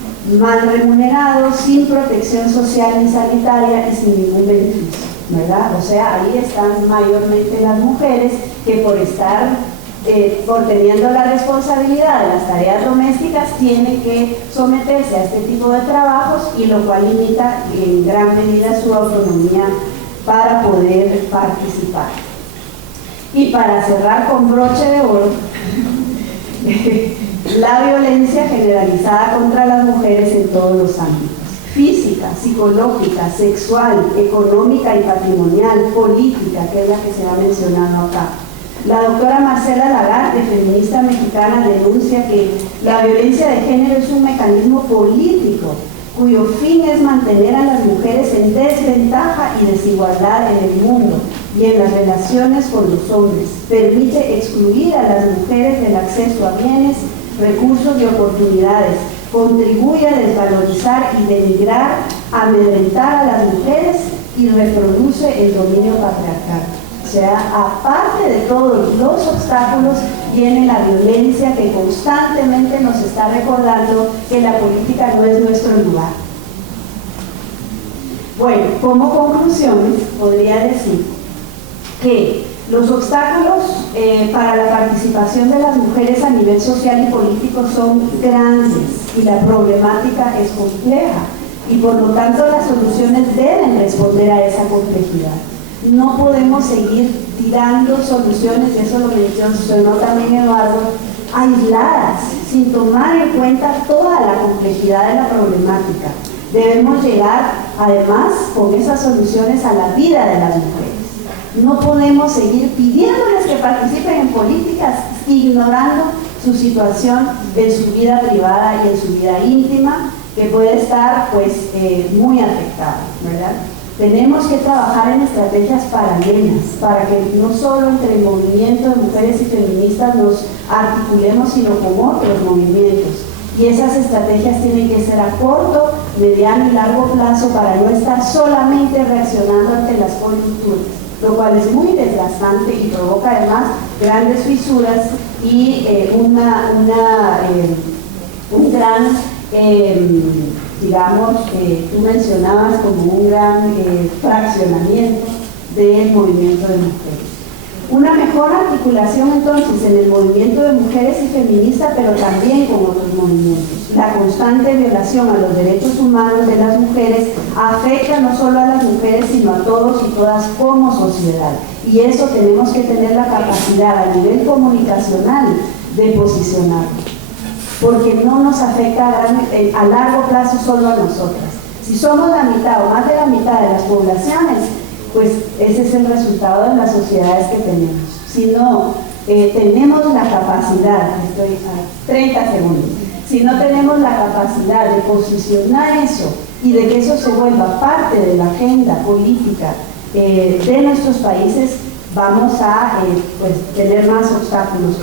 mal remunerado, sin protección social ni sanitaria y sin ningún beneficio, ¿verdad? O sea, ahí están mayormente las mujeres que por teniendo la responsabilidad de las tareas domésticas tienen que someterse a este tipo de trabajos, y lo cual limita en gran medida su autonomía para poder participar. Y para cerrar con broche de oro, la violencia generalizada contra las mujeres en todos los ámbitos: física, psicológica, sexual, económica y patrimonial, política, que es la que se ha mencionado acá. La doctora Marcela Lagarde, feminista mexicana, denuncia que la violencia de género es un mecanismo político cuyo fin es mantener a las mujeres en desventaja y desigualdad en el mundo y en las relaciones con los hombres. Permite excluir a las mujeres del acceso a bienes, recursos y oportunidades. Contribuye a desvalorizar y denigrar, amedrentar a las mujeres y reproduce el dominio patriarcal. O sea, aparte de todos los obstáculos, viene la violencia que constantemente nos está recordando que la política no es nuestro lugar. Bueno, como conclusiones, podría decir que los obstáculos para la participación de las mujeres a nivel social y político son grandes y la problemática es compleja, y por lo tanto las soluciones deben responder a esa complejidad. No podemos seguir tirando soluciones, eso lo mencionó también Eduardo, aisladas, sin tomar en cuenta toda la complejidad de la problemática. Debemos llegar, además, con esas soluciones a la vida de las mujeres. No podemos seguir pidiéndoles que participen en políticas, ignorando su situación en su vida privada y en su vida íntima, que puede estar muy afectada, ¿verdad? Tenemos que trabajar en estrategias paralelas para que no solo entre el movimiento de mujeres y feministas nos articulemos, sino con otros movimientos. Y esas estrategias tienen que ser a corto, mediano y largo plazo para no estar solamente reaccionando ante las coyunturas, lo cual es muy desgastante y provoca además grandes fisuras y un gran, tú mencionabas como un gran fraccionamiento del movimiento de mujeres. Una mejor articulación entonces en el movimiento de mujeres y feministas, pero también con otros movimientos. La constante violación a los derechos humanos de las mujeres afecta no solo a las mujeres, sino a todos y todas como sociedad. Y eso tenemos que tener la capacidad a nivel comunicacional de posicionarlo, porque no nos afecta a largo plazo solo a nosotras. Si somos la mitad o más de la mitad de las poblaciones, pues ese es el resultado de las sociedades que tenemos. Si no tenemos la capacidad, estoy a 30 segundos, si no tenemos la capacidad de posicionar eso y de que eso se vuelva parte de la agenda política de nuestros países, vamos a tener más obstáculos.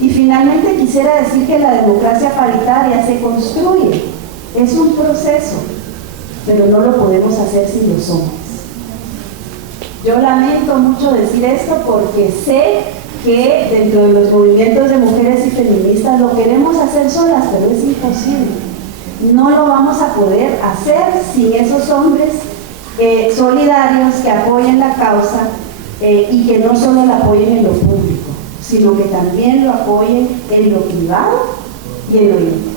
Y finalmente quisiera decir que la democracia paritaria se construye, es un proceso, pero no lo podemos hacer sin los hombres. Yo lamento mucho decir esto porque sé que dentro de los movimientos de mujeres y feministas lo queremos hacer solas, pero es imposible. No lo vamos a poder hacer sin esos hombres solidarios que apoyen la causa y que no solo la apoyen en lo público, sino que también lo apoyen en lo privado y en lo íntimo.